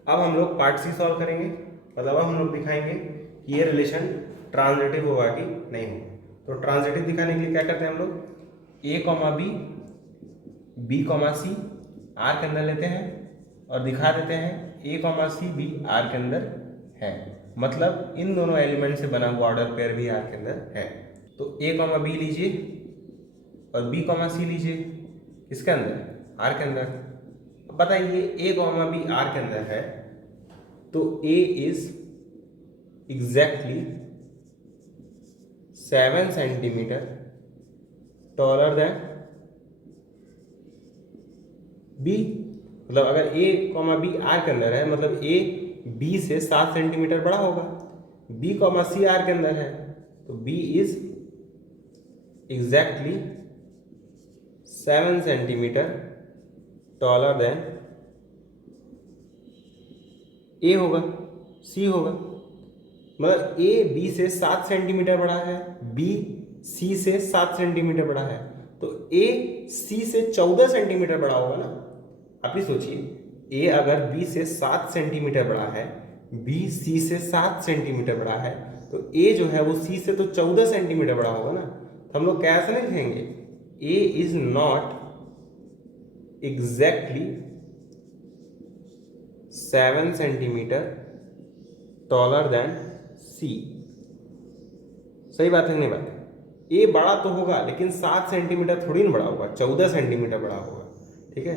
अब हम लोग पार्ट सी सॉल्व करेंगे। मतलब अब हम लोग दिखाएंगे कि ये रिलेशन ट्रांजिटिव होगा कि नहीं होगा। तो ट्रांजिटिव दिखाने के लिए क्या करते हैं हम लोग? A comma b, b comma c R के अंदर लेते हैं और दिखा देते हैं ए कॉमा सी भी आर के अंदर है। मतलब इन दोनों एलिमेंट से बना हुआ ऑर्डर पेयर भी आर के अंदर है। तो ए कॉमा बी लीजिए और बी कॉमा सी लीजिए, किसके अंदर? आर के अंदर। बताइए ए कॉमा बी आर के अंदर है तो a is exactly 7 centimetre taller than b. मतलब अगर ए कॉमा बी आर के अंदर है मतलब ए बी से 7 सेंटीमीटर बड़ा होगा। बी कॉमा सी आर के अंदर है तो B is exactly 7 centimetre taller than A होगा, सी होगा। मतलब ए बी से 7 सेंटीमीटर बड़ा है, बी सी से 7 सेंटीमीटर बड़ा है, तो ए सी से 14 सेंटीमीटर बड़ा होगा ना। आप ही सोचिए, ए अगर बी से 7 सेंटीमीटर बड़ा है, बी सी से 7 सेंटीमीटर बड़ा है, तो ए जो है वो सी से तो 14 सेंटीमीटर बड़ा होगा ना। तो हम लोग कैसे लिखेंगे? A is not exactly 7 centimetre taller than c. सही बात है नहीं बात है? ए बड़ा तो होगा लेकिन 7 सेंटीमीटर थोड़ी ना बड़ा होगा, 14 सेंटीमीटर बड़ा होगा। ठीक है,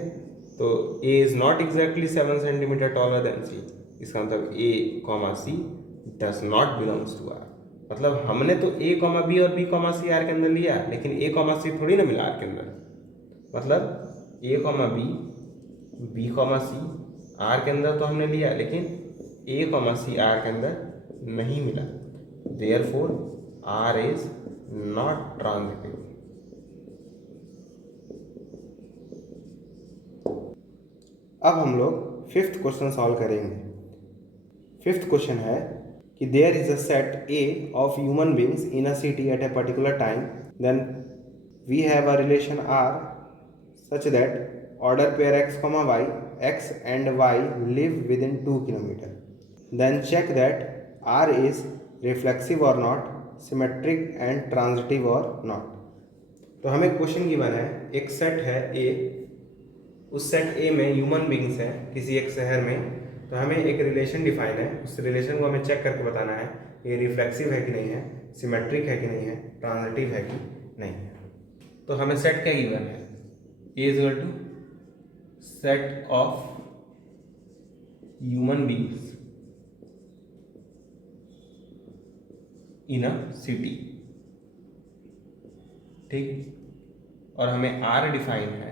तो a is not exactly 7 centimetre taller than c. इसका मतलब a comma c does not belongs to R. मतलब हमने तो ए कॉमा बी और बी कॉमा सी आर के अंदर लिया, लेकिन ए कॉमा सी थोड़ी ना मिला आर के अंदर। मतलब a comma b, b comma c R के अंदर तो हमने लिया, लेकिन ए कॉमा सी आर के अंदर नहीं मिला। Therefore R is not transitive. अब हम लोग 5th क्वेश्चन सॉल्व करेंगे। 5th क्वेश्चन है कि there is a set A of human beings in a city at a particular time, then we have a relation R such that order pair x, y, x and y live within 2 kilometer. Then check that R is reflexive or not, symmetric and transitive or not. तो हमें question given है, एक set है A, उस set A में human beings हैं किसी एक शहर में, तो हमें एक रिलेशन डिफाइन है, उस रिलेशन को हमें चेक करके बताना है ये रिफ्लेक्सिव है कि नहीं है, सिमेट्रिक है कि नहीं है, ट्रांजिटिव है कि नहीं है। तो हमें सेट क्या गिवन है? A is equal to set of human beings in a city। ठीक, और हमें R डिफाइन है,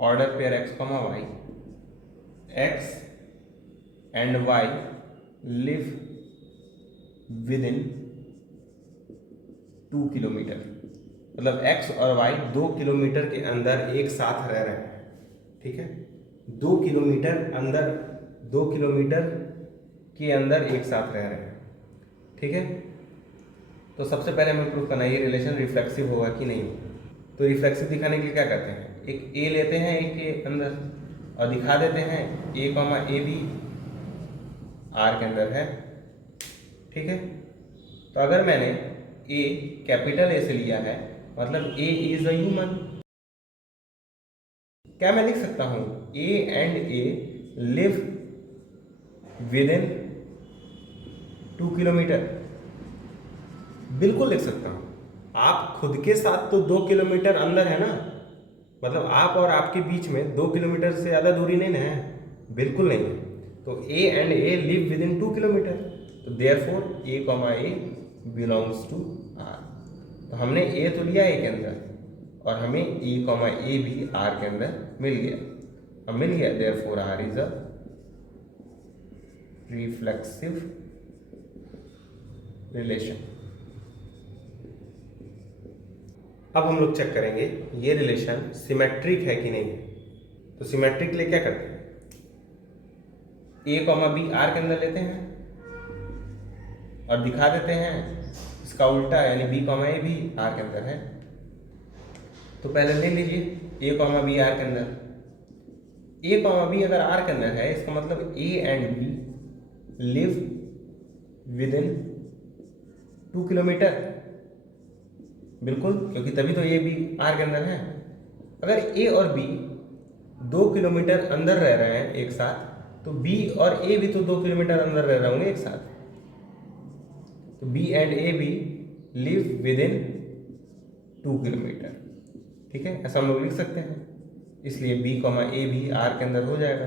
order pair x, y, x and y live within 2 kilometre. मतलब x और y 2 किलोमीटर के अंदर एक साथ रह रहे हैं। ठीक है, 2 किलोमीटर अंदर, 2 किलोमीटर के अंदर एक साथ रह रहे हैं। ठीक है, तो सबसे पहले हमें प्रूफ करना है ये रिलेशन रिफ्लेक्सिव होगा कि नहीं। तो रिफ्लेक्सिव दिखाने के लिए क्या करते हैं, एक ए लेते हैं एक के अंदर और दिखा देते हैं ए कॉमा ए भी आर के अंदर है। ठीक है, तो अगर मैंने ए कैपिटल ए से लिया है मतलब ए इज अ ह्यूमन, क्या मैं लिख सकता हूं ए and a live within 2 kilometre? बिल्कुल लिख सकता हूं। आप खुद के साथ तो 2 किलोमीटर अंदर है ना, मतलब आप और आपके बीच में 2 किलोमीटर से ज़्यादा दूरी नहीं है, बिल्कुल नहीं है। तो a and a live within 2 kilometre, तो therefore a comma a belongs to R. तो हमने ए तो लिया ए के अंदर और हमें ए कॉमा ए भी आर के अंदर मिल गया। अब मिल गया, therefore R is a reflexive relation. अब हम लोग चेक करेंगे ये रिलेशन सिमेट्रिक है कि नहीं। तो सिमेट्रिक के लिए क्या करते हैं, ए कॉमा बी आर के अंदर लेते हैं और दिखा देते हैं इसका उल्टा, यानी बी कॉमा ए भी आर के अंदर है। तो पहले ले लीजिए ए कॉमा बी आर के अंदर। ए कॉमा बी अगर आर के अंदर है इसका मतलब a and b live within 2 kilometre. बिल्कुल, क्योंकि तभी तो ए बी आर के अंदर है। अगर ए और बी 2 किलोमीटर अंदर रह रहे हैं एक साथ, तो बी और ए भी तो 2 किलोमीटर अंदर रह रहे होंगे एक साथ, तो बी एंड ए भी लिव विद इन 2 किलोमीटर। ठीक है, ऐसा हम लोग लिख सकते हैं। इसलिए बी कॉमा ए भी आर के अंदर हो जाएगा,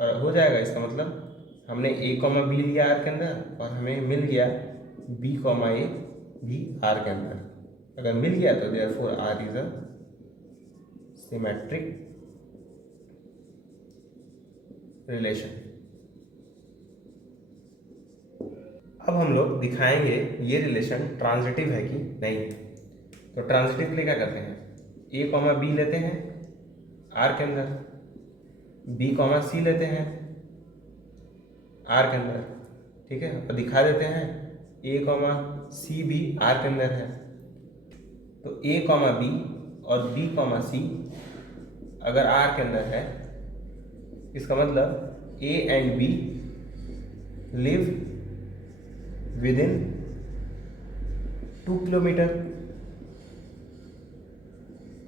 और हो जाएगा इसका मतलब हमने ए कॉमा बी लिया आर के अंदर और हमें मिल गया बी कॉमा ए भी आर के अंदर। अगर मिल गया तो therefore R is a symmetric relation. अब हम लोग दिखाएंगे ये रिलेशन ट्रांजिटिव है कि नहीं है। तो ट्रांजिटिव के लिए क्या करते हैं, ए कॉमा बी लेते हैं आर के अंदर, बी कॉमा सी लेते हैं आर के अंदर, ठीक है, और दिखा देते हैं ए कॉमा सी भी आर के अंदर है। तो ए कॉमा बी और बी कॉमा सी अगर आर के अंदर है, इसका मतलब a and b live within 2 kilometre.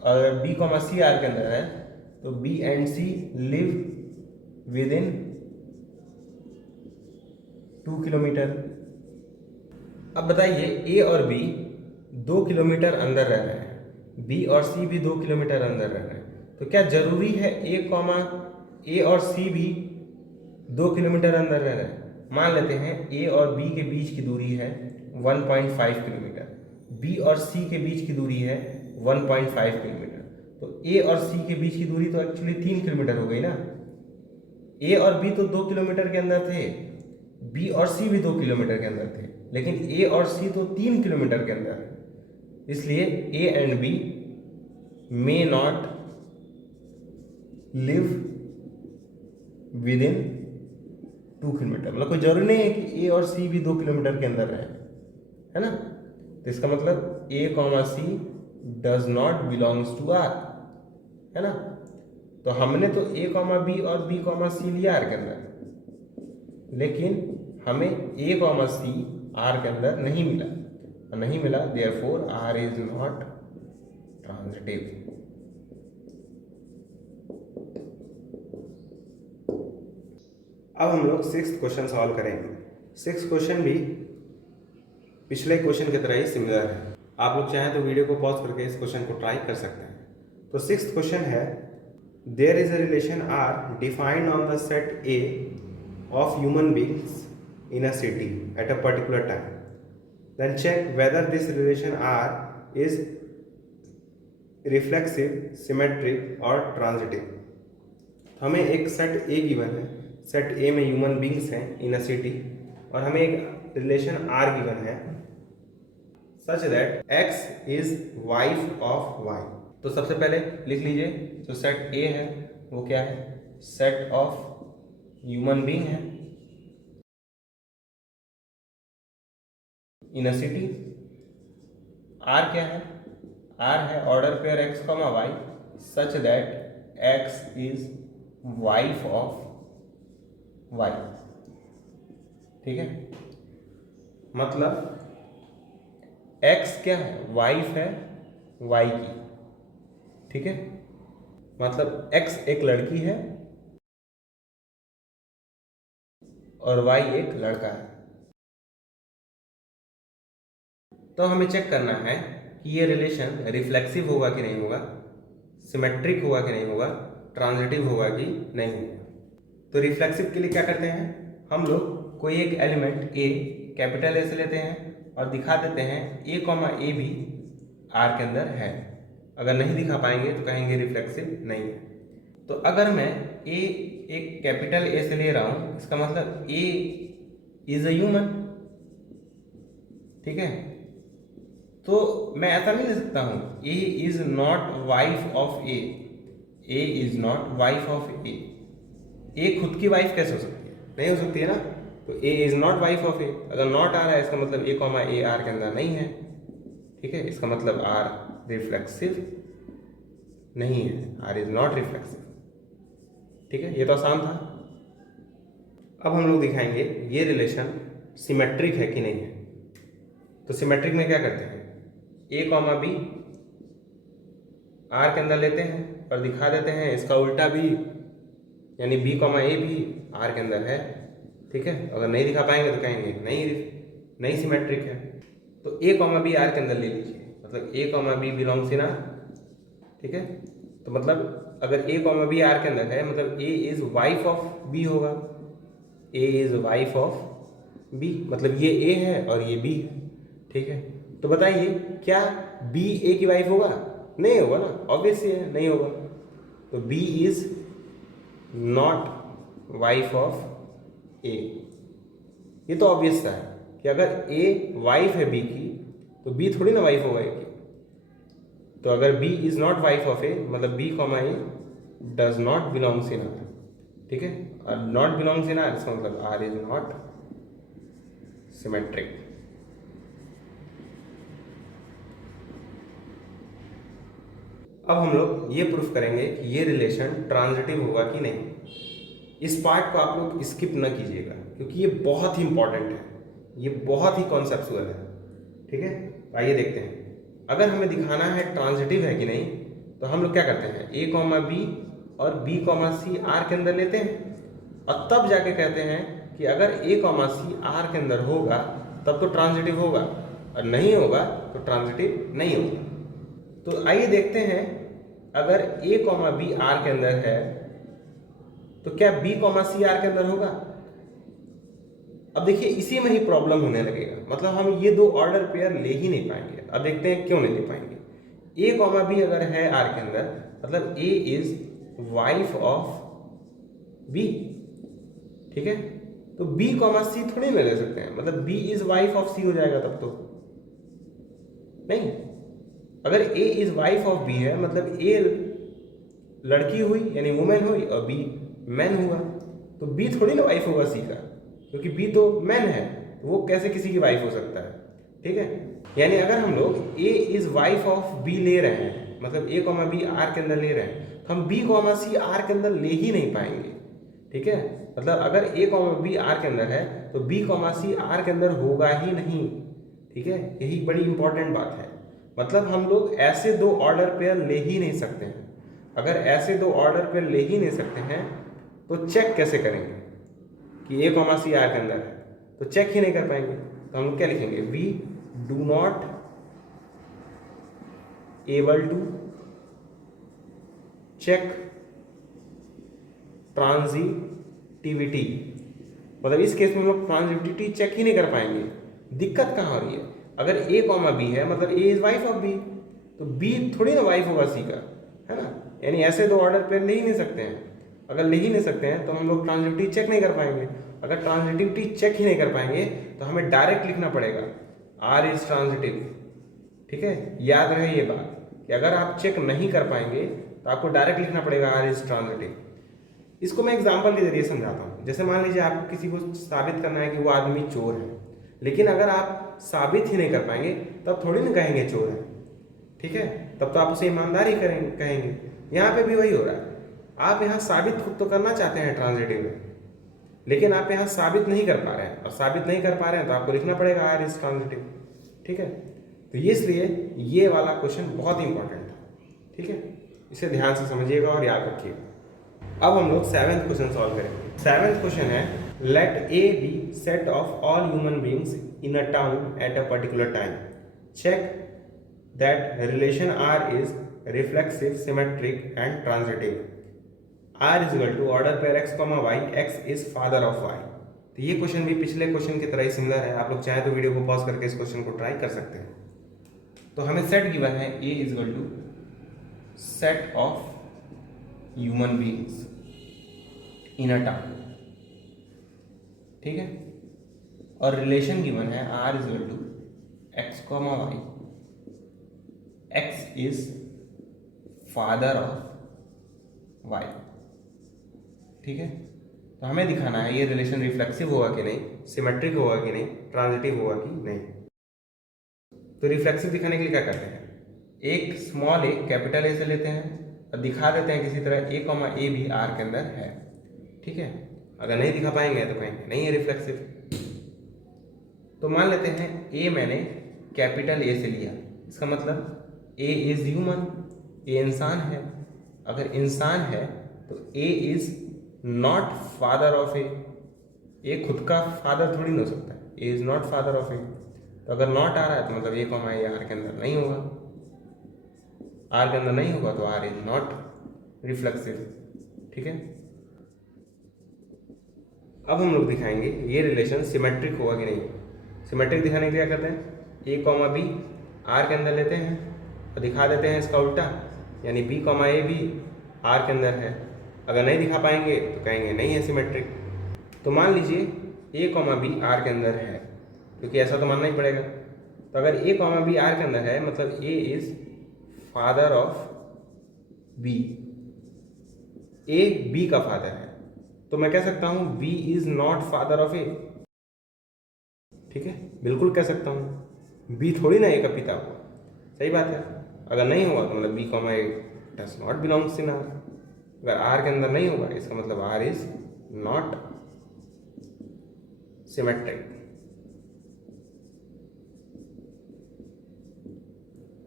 अगर बी कॉमा सी आर के अंदर है तो b and c live within 2 kilometre. अब बताइए ए और बी 2 किलोमीटर अंदर रह रहे हैं, बी और सी भी 2 किलोमीटर अंदर रह रहे हैं, तो क्या जरूरी है ए और सी भी 2 किलोमीटर अंदर रह रहे हैं? मान लेते हैं ए और बी के बीच की दूरी है 1.5 किलोमीटर, बी और सी के बीच की दूरी है 1.5 किलोमीटर, तो ए और सी के बीच की दूरी तो एक्चुअली 3 किलोमीटर हो गई ना। ए और बी तो 2 किलोमीटर के अंदर थे, बी और सी भी 2 किलोमीटर के अंदर थे, लेकिन ए और सी तो 3 किलोमीटर के अंदर है। इसलिए a and b may not live within 2 kilometre. मतलब कोई जरूरी नहीं है कि ए और सी भी 2 किलोमीटर के अंदर रहे, है ना। तो इसका मतलब a comma c does not belongs to R, है ना। तो हमने तो ए कॉमा बी और बी कॉमा सी लिया आर के अंदर, लेकिन हमें ए कॉमा सी आर के अंदर नहीं मिला, और नहीं मिला therefore R is not transitive. अब हम लोग 6th क्वेश्चन सॉल्व करेंगे। 6th क्वेश्चन भी पिछले क्वेश्चन की तरह ही सिमिलर है। आप लोग चाहें तो वीडियो को पॉज करके इस क्वेश्चन को ट्राई कर सकते हैं। तो 6th क्वेश्चन है, there is a relation R defined on the set A of human beings in a city at a particular time, then check whether this relation R is reflexive, symmetric or transitive। हमें एक set A given है, set A में human beings हैं इन a city, और हमें एक relation R given है सच that X is wife of Y। तो सबसे पहले लिख लीजिए, जो सेट A है वो क्या है, सेट ऑफ ह्यूमन बींग है इन अ सिटी। आर क्या है, आर है order pair x comma y such that x is wife of y. ठीक है, मतलब एक्स क्या है, वाइफ है वाई की। ठीक है, मतलब एक्स एक लड़की है और वाई एक लड़का है। तो हमें चेक करना है कि ये रिलेशन रिफ्लेक्सिव होगा कि नहीं होगा, सिमेट्रिक होगा कि नहीं होगा, ट्रांजिटिव होगा कि नहीं होगा। तो रिफ्लेक्सिव के लिए क्या करते हैं, हम लोग कोई एक एलिमेंट ए कैपिटल ए से लेते हैं और दिखा देते हैं ए कॉमा ए भी आर के अंदर है। अगर नहीं दिखा पाएंगे तो कहेंगे रिफ्लेक्सिव नहीं है। तो अगर मैं ए एक कैपिटल ए से ले रहा हूँ, इसका मतलब ए इज अ ह्यूमन। ठीक है, तो मैं ऐसा नहीं ले सकता हूँ a is not wife of a, a is not wife of a खुद की वाइफ कैसे हो सकती है, नहीं हो सकती है ना। तो a is not wife of ए, अगर नॉट आ रहा है इसका मतलब ए कॉमा ए आर के अंदर नहीं है। ठीक है, इसका मतलब आर रिफ्लेक्सिव नहीं है, आर इज नॉट रिफ्लेक्सिव। ठीक है, ये तो आसान था। अब हम लोग दिखाएंगे ये रिलेशन सिमेट्रिक है कि नहीं है। तो सिमेट्रिक में क्या करते हैं, ए कॉमा बी आर के अंदर लेते हैं और दिखा देते हैं इसका उल्टा भी यानी बी कॉमा ए भी आर के अंदर है, ठीक है। अगर नहीं दिखा पाएंगे तो कहेंगे नहीं सिमेट्रिक है। तो ए कॉमा बी आर के अंदर ले लीजिए, मतलब a comma b belongs in R, ठीक है। तो मतलब अगर ए कॉमा बी आर के अंदर है मतलब a is wife of B होगा, a is wife of B, मतलब ये ए है और ये बी है, ठीक है। तो बताइए क्या बी ए की वाइफ होगा? नहीं होगा ना, ऑब्वियस है नहीं होगा। तो B is not wife of a, ये तो ऑब्वियस है कि अगर ए वाइफ है बी की तो बी थोड़ी ना वाइफ होगा ए की। तो अगर b is not wife of a मतलब b comma a does not belongs in R, ठीक है। और नॉट बिलोंग्स इन आर इसका मतलब आर इज नॉट सिमेट्रिक। अब हम लोग ये प्रूफ करेंगे कि ये रिलेशन ट्रांजिटिव होगा कि नहीं। इस पार्ट को आप लोग स्किप न कीजिएगा क्योंकि ये बहुत ही इंपॉर्टेंट है, ये बहुत ही कॉन्सेप्चुअल है, ठीक है। आइए देखते हैं। अगर हमें दिखाना है ट्रांजिटिव है कि नहीं तो हम लोग क्या करते हैं, ए कॉमा बी और बी कॉमा सी आर के अंदर लेते हैं और तब जाके कहते हैं कि अगर ए कॉमा सी आर के अंदर होगा तब तो ट्रांजिटिव होगा और नहीं होगा तो ट्रांजिटिव नहीं होगा। तो आइए देखते हैं, अगर ए कॉमा बी आर के अंदर है तो क्या बी कॉमा सी आर के अंदर होगा? अब देखिए इसी में ही प्रॉब्लम होने लगेगा, मतलब हम ये दो ऑर्डर पेयर ले ही नहीं पाएंगे। अब देखते हैं क्यों नहीं ले पाएंगे। ए कॉमा बी अगर है आर के अंदर मतलब a is wife of B, ठीक है। तो बी कॉमा सी थोड़ी ना ले सकते हैं, मतलब बी इज वाइफ ऑफ सी हो जाएगा तब तो नहीं। अगर ए इज वाइफ ऑफ बी है मतलब ए लड़की हुई यानी वुमेन हुई और बी मैन हुआ, तो बी थोड़ी ना वाइफ होगा सी का, क्योंकि बी तो मैन है, वो कैसे किसी की वाइफ हो सकता है, ठीक है। यानी अगर हम लोग ए इज वाइफ ऑफ बी ले रहे हैं मतलब ए कॉमा बी आर के अंदर ले रहे हैं तो हम बी कॉमा सी आर के अंदर ले ही नहीं पाएंगे, ठीक है। मतलब अगर ए कॉमा बी आर के अंदर है तो बी कॉमा सी आर के अंदर होगा ही नहीं, ठीक है। यही बड़ी इंपॉर्टेंट बात है। मतलब हम लोग ऐसे दो ऑर्डर पेयर ले ही नहीं सकते हैं। अगर ऐसे दो ऑर्डर पेयर ले ही नहीं सकते हैं तो चेक कैसे करेंगे कि ए कॉमा सी आर के अंदर है, तो चेक ही नहीं कर पाएंगे। तो हम क्या लिखेंगे, we do not able to check transitivity, मतलब इस केस में हम लोग ट्रांजिटिविटी चेक ही नहीं कर पाएंगे। दिक्कत कहाँ हो रही है, अगर ए कॉमा बी है मतलब a is wife of B, तो बी थोड़ी ना वाइफ होगा सी का, है ना। यानी ऐसे दो ऑर्डर पेयर ले ही नहीं सकते हैं। अगर ले ही नहीं सकते हैं तो हम लोग ट्रांजिटिविटी चेक नहीं कर पाएंगे। अगर ट्रांजिटिविटी चेक ही नहीं कर पाएंगे तो हमें डायरेक्ट लिखना पड़ेगा आर इज ट्रांजिटिव, ठीक है। याद रहे ये बात कि अगर आप चेक नहीं कर पाएंगे तो आपको डायरेक्ट लिखना पड़ेगा आर इज ट्रांजिटिव। इसको मैं एग्जाम्पल के जरिए समझाता हूँ। जैसे मान लीजिए आपको किसी को साबित करना है कि वो आदमी चोर है, लेकिन अगर आप साबित ही नहीं कर पाएंगे तब थोड़ी ना कहेंगे चोर है, ठीक है। तब तो आप उसे ईमानदारी कहेंगे। यहाँ पे भी वही हो रहा है, आप यहाँ साबित खुद तो करना चाहते हैं ट्रांजिटिव में, लेकिन आप यहाँ साबित नहीं कर पा रहे हैं, और साबित नहीं कर पा रहे हैं तो आपको लिखना पड़ेगा आर इज ट्रांजिटिव, ठीक है। तो ये इसलिए ये वाला क्वेश्चन बहुत ही इंपॉर्टेंट है, ठीक है। इसे ध्यान से समझिएगा और याद रखिएगा। अब हम लोग 7th क्वेश्चन सॉल्व करेंगे। 7th क्वेश्चन है, let A be set of all human beings in a town at a particular time, check that relation R is reflexive, symmetric and transitive. R is equal to order pair x comma y, x is father of y। तो ये question भी पिछले question की तरह ही similar है। आप लोग चाहे तो वीडियो को पॉज करके इस क्वेश्चन को ट्राई कर सकते हैं। तो हमें सेट गिवन है A is equal to set of human beings in a town, ठीक है। और रिलेशन गिवन है R is equal to x comma y, x is father of y, ठीक है। तो हमें दिखाना है ये रिलेशन रिफ्लेक्सिव होगा कि नहीं, सिमेट्रिक होगा कि नहीं, ट्रांजिटिव होगा कि नहीं। तो रिफ्लेक्सिव दिखाने के लिए क्या करते हैं, एक स्मॉल ए कैपिटल ए से लेते हैं और दिखा देते हैं किसी तरह ए कॉमा ए भी आर के अंदर है, ठीक है। अगर नहीं दिखा पाएंगे तो कहेंगे नहीं है रिफ्लेक्सिव। तो मान लेते हैं ए मैंने कैपिटल ए से लिया, इसका मतलब ए इज ह्यूमन, ए इंसान है। अगर इंसान है तो a is not father of a खुद का फादर थोड़ी ना हो सकता है, a is not father of ए। तो अगर नॉट आ रहा है तो मतलब ए कॉमा ए आर के अंदर नहीं होगा, आर के अंदर नहीं होगा तो आर इज नॉट रिफ्लेक्सिव। ठीक है, अब हम लोग दिखाएंगे ये रिलेशन सिमेट्रिक होगा कि नहीं। सिमेट्रिक दिखाने के लिए क्या करते हैं, ए कॉमा बी आर के अंदर लेते हैं और दिखा देते हैं इसका उल्टा, यानी बी कॉमा ए भी आर के अंदर है। अगर नहीं दिखा पाएंगे तो कहेंगे नहीं है सिमेट्रिक। तो मान लीजिए ए कॉमा बी आर के अंदर है, क्योंकि ऐसा तो मानना ही पड़ेगा। तो अगर ए कॉमा बी आर के अंदर है मतलब a is father of b, a b का फादर है, तो मैं कह सकता हूं b is not father of a. ठीक है, बिल्कुल कह सकता हूं, बी थोड़ी ना ए का पिता हुआ, सही बात है। अगर नहीं हुआ तो मतलब b comma a does not belongs in R. अगर आर के अंदर नहीं होगा इसका मतलब आर इज नॉट सिमेट्रिक।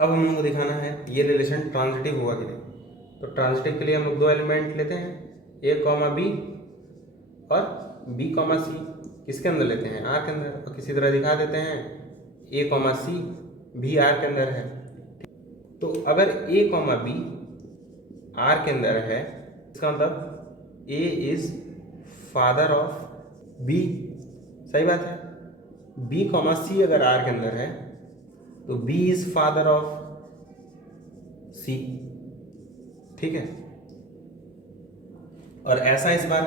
अब हम लोग को दिखाना है ये रिलेशन ट्रांजिटिव हुआ कि नहीं। तो ट्रांजिटिव के लिए हम लोग दो एलिमेंट लेते हैं, ए कॉमा बी और बी कॉमा सी किसके अंदर लेते हैं, आर के अंदर, और किसी तरह दिखा देते हैं ए कॉमा सी भी आर के अंदर है। तो अगर ए कॉमा बी आर के अंदर है इसका मतलब a is father of B, सही बात है। बी कॉमा सी अगर आर के अंदर है तो B is father of c. ठीक है, और ऐसा इस बार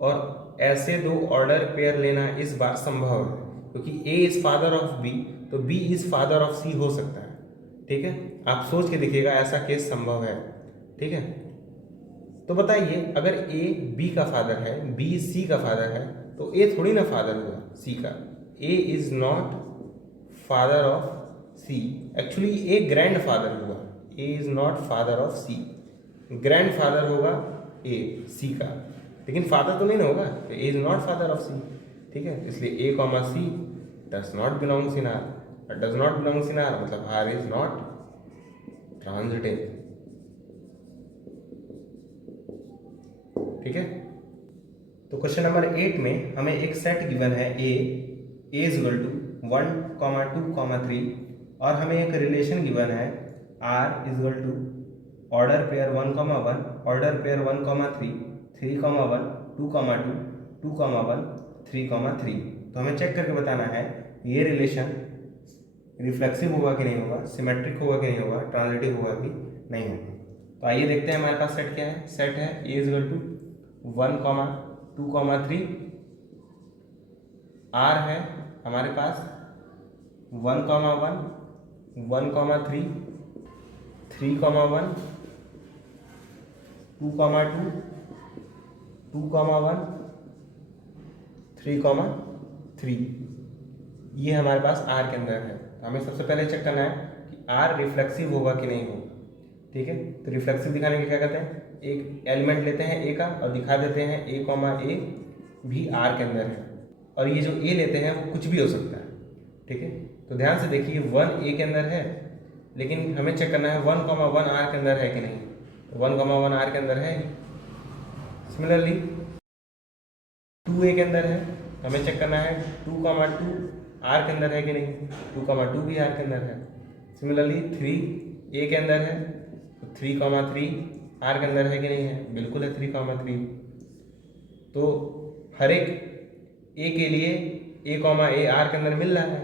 और ऐसे दो ऑर्डर पेयर लेना इस बार संभव है, क्योंकि ए इज फादर ऑफ बी तो बी इज फादर ऑफ सी हो सकता है। ठीक है, आप सोच के देखिएगा ऐसा केस संभव है। ठीक है, तो बताइए अगर ए बी का फादर है, बी सी का फादर है, तो ए थोड़ी ना फादर हुआ सी का। A is not father of C, actually A grandfather हुआ, A is not father of C. Grandfather होगा ए सी का, लेकिन फादर तो नहीं ना होगा, a is not father of c. ठीक है, इसलिए a comma c does not belongs in R, does not belongs in R मतलब आर इज नॉट ट्रांजिटिव। ठीक है, तो क्वेश्चन नंबर 8 में हमें एक सेट गिवन है ए इज इक्वल टू 1, 2, 3 और हमें एक रिलेशन गिवन है R is equal to order pair 1, 1 order pair 1, 3 3, 1 2, 2 2, 1 3, 3। तो हमें चेक करके बताना है ये रिलेशन रिफ्लेक्सिव होगा कि नहीं होगा, सिमेट्रिक होगा कि नहीं होगा, ट्रांजिटिव होगा कि नहीं होगा। तो आइए देखते हैं हमारे पास सेट क्या है। सेट है a is equal to 1, 2, 3 are है हमारे पास 1, 1 1, 3 3, 1 2, 2 1 3, 3। ये हमारे पास आर के अंदर है। तो हमें सबसे पहले चेक करना है कि आर रिफ्लेक्सिव होगा कि नहीं होगा। ठीक है, तो रिफ्लेक्सिव दिखाने के लिए क्या करते हैं, एक एलिमेंट लेते हैं ए का और दिखा देते हैं ए कॉमा ए भी आर के अंदर है, और ये जो ए लेते हैं वो कुछ भी हो सकता है। ठीक है, तो ध्यान से देखिए 1 ए के अंदर है, लेकिन हमें चेक करना है 1, 1 आर के अंदर है कि नहीं। तो 1, 1 आर के अंदर है। सिमिलरली 2 ए के अंदर है, हमें चेक करना है 2, 2 आर के अंदर है कि नहीं। 2, 2 भी आर के अंदर है। सिमिलरली 3 ए के अंदर है, तो 3, 3 आर के अंदर है कि नहीं है, बिल्कुल है 3, 3। तो हर एक ए के लिए ए कॉमा ए आर के अंदर मिल रहा है,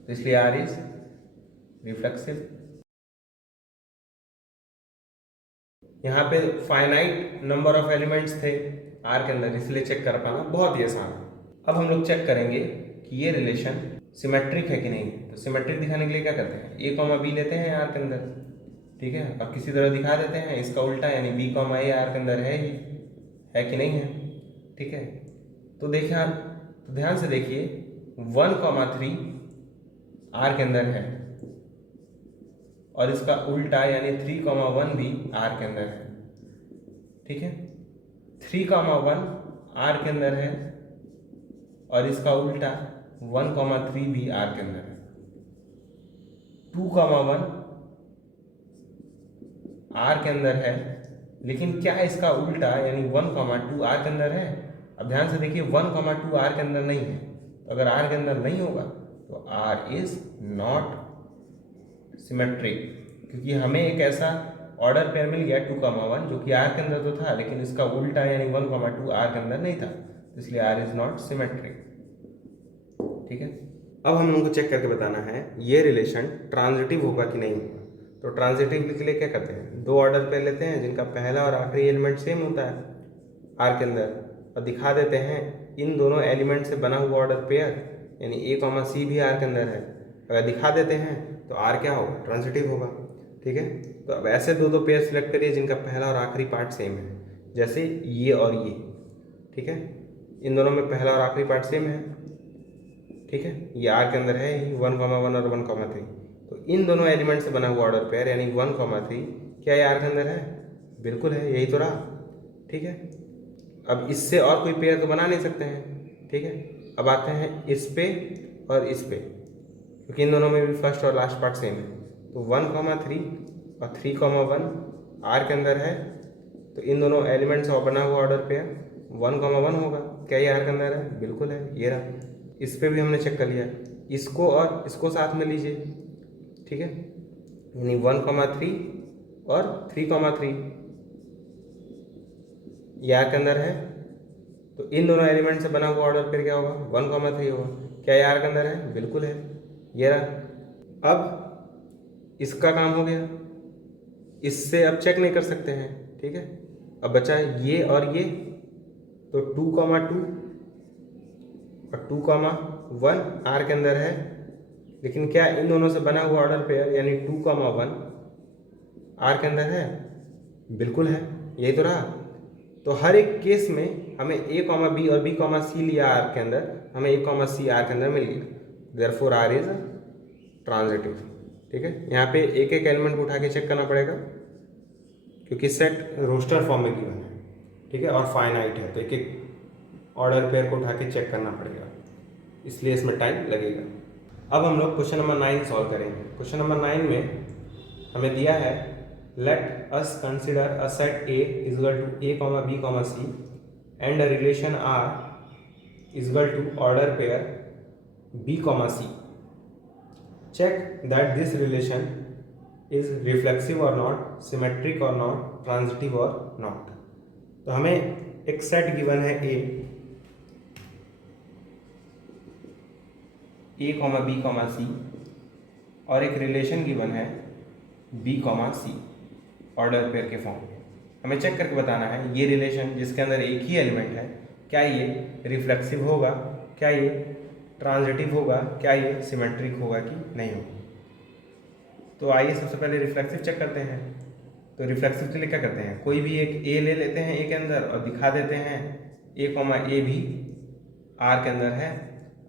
तो इसलिए आर इज रिफ्लेक्सिव। यहाँ पे फाइनाइट नंबर ऑफ एलिमेंट्स थे आर के अंदर, इसलिए चेक कर पाना बहुत ही आसान है। अब हम लोग चेक करेंगे कि ये रिलेशन सिमेट्रिक है कि नहीं। तो सिमेट्रिक दिखाने के लिए क्या करते हैं, ए कॉमा बी लेते हैं आर के अंदर, ठीक है, और किसी तरह दिखा देते हैं इसका उल्टा, यानी बी कॉमा ए आर के अंदर है ही, है कि नहीं है। ठीक है, तो देखिए आप, तो ध्यान से देखिए 1, 3 आर के अंदर है, और इसका उल्टा यानी 3, 1 भी आर के अंदर है। ठीक है, 3, 1 आर के अंदर है, और इसका उल्टा 1, 3 भी आर के अंदर है। 2, 1 आर के अंदर है, लेकिन क्या इसका उल्टा यानी 1,2 आर के अंदर है? अब ध्यान से देखिए 1,2 आर के अंदर नहीं है, तो अगर आर के अंदर नहीं होगा तो आर इज नॉट सिमेट्रिक, क्योंकि हमें एक ऐसा ऑर्डर पेयर मिल गया 2,1 जो कि आर के अंदर तो था, लेकिन इसका उल्टा यानी 1,2 आर के अंदर नहीं था, इसलिए आर इज नॉट सिमेट्रिक। ठीक है, अब हम लोगों को चेक करके बताना है ये रिलेशन ट्रांजिटिव होगा कि नहीं होगा। तो ट्रांजिटिव के लिए क्या करते हैं, दो ऑर्डर पेयर लेते हैं जिनका पहला और आखिरी एलिमेंट सेम होता है आर के अंदर, और दिखा देते हैं इन दोनों एलिमेंट से बना हुआ ऑर्डर पेयर यानी ए कॉमा सी भी आर के अंदर है। अगर दिखा देते हैं तो आर क्या होगा, ट्रांजिटिव होगा। ठीक है, तो अब ऐसे दो दो पेयर सिलेक्ट करिए जिनका पहला और आखिरी पार्ट सेम है, जैसे ये और ये। ठीक है, इन दोनों में पहला और आखिरी पार्ट सेम है। ठीक है, ये आर के अंदर है ही 1,1 और 1,3, तो इन दोनों एलिमेंट से बना हुआ ऑर्डर पेयर यानी 1,3 क्या ये आर के अंदर है? बिल्कुल है, यही तो रहा। ठीक है, अब इससे और कोई पेयर तो बना नहीं सकते हैं। ठीक है, अब आते हैं इस पे और इस पे, क्योंकि इन दोनों में भी फर्स्ट और लास्ट पार्ट सेम है, तो 1,3 और 3,1 आर के अंदर है, तो इन दोनों एलिमेंट से बना हुआ ऑर्डर पेयर 1,1 होगा। क्या ये आर के अंदर है? बिल्कुल है, ये रहा। इस पे भी हमने चेक कर लिया, इसको और इसको साथ में लीजिए। ठीक है, यानी 1,3 और 3,3 ये आर के अंदर है, तो इन दोनों एलिमेंट से बना हुआ ऑर्डर पेयर क्या होगा, 1,3 होगा। क्या ये आर के अंदर है? बिल्कुल है, ये रहा। अब इसका काम हो गया, इससे अब चेक नहीं कर सकते हैं। ठीक है, अब बचा ये और ये, तो 2,2 और 2,1 आर के अंदर है, लेकिन क्या इन दोनों से बना हुआ ऑर्डर पेयर यानी 2,1 आर के अंदर है? बिल्कुल है, यही तो रहा। तो हर एक केस में हमें a, b और b, c लिया आर के अंदर, हमें a, c आर के अंदर मिल गया, देयरफॉर आर इज ट्रांजिटिव। ठीक है, यहाँ पे एक एक एलिमेंट को उठा के चेक करना पड़ेगा, क्योंकि सेट रोस्टर फॉर्म में गिवन है। ठीक है, और फाइनाइट है, तो एक एक ऑर्डर पेयर को उठा के चेक करना पड़ेगा, इसलिए इसमें टाइम लगेगा। अब हम लोग क्वेश्चन नंबर 9 सॉल्व करेंगे। क्वेश्चन नंबर 9 में हमें दिया है let us consider a set A is equal to a, b, c and a relation R is equal to order pair b, c। Check that this relation is reflexive और not, symmetric और not, transitive और not. तो हमें एक set given है A, b, c और एक relation given है b, c ऑर्डर पेयर के फॉर्म में। हमें चेक करके बताना है ये रिलेशन जिसके अंदर एक ही एलिमेंट है, क्या ये रिफ्लेक्सिव होगा, क्या ये ट्रांजिटिव होगा, क्या ये सिमेट्रिक होगा कि नहीं होगा। तो आइए सबसे पहले रिफ्लेक्सिव चेक करते हैं। तो रिफ्लेक्सिव के लिए क्या करते हैं, कोई भी एक ए ले लेते हैं ए के अंदर और दिखा देते हैं a, भी आर के अंदर है।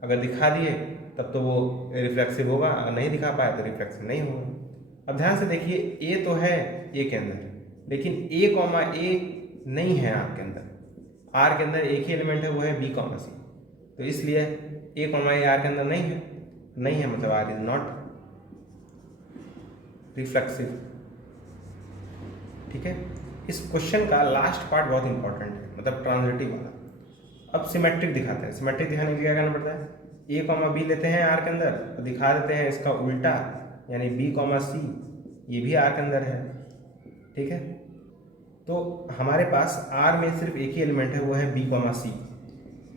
अगर दिखा दिए तब तो वो रिफ्लेक्सिव होगा, अगर नहीं दिखा पाया तो रिफ्लेक्सिव नहीं होगा। अब ध्यान से देखिए ए तो है ए के अंदर, लेकिन a, नहीं है आर के अंदर। आर के अंदर एक ही एलिमेंट है, वो है b, c। तो इसलिए a, आर के अंदर नहीं है, मतलब आर इज नॉट रिफ्लेक्सिव। ठीक है, इस क्वेश्चन का लास्ट पार्ट बहुत इंपॉर्टेंट है, मतलब ट्रांजिटिव वाला। अब सिमेट्रिक दिखाते हैं। सिमेट्रिक दिखाने के लिए क्या करना पड़ता है, a, b लेते हैं आर के अंदर और दिखा देते हैं इसका उल्टा यानी b, c ये भी आर के अंदर है। ठीक है, तो हमारे पास आर में सिर्फ एक ही एलिमेंट है, वो है b, c।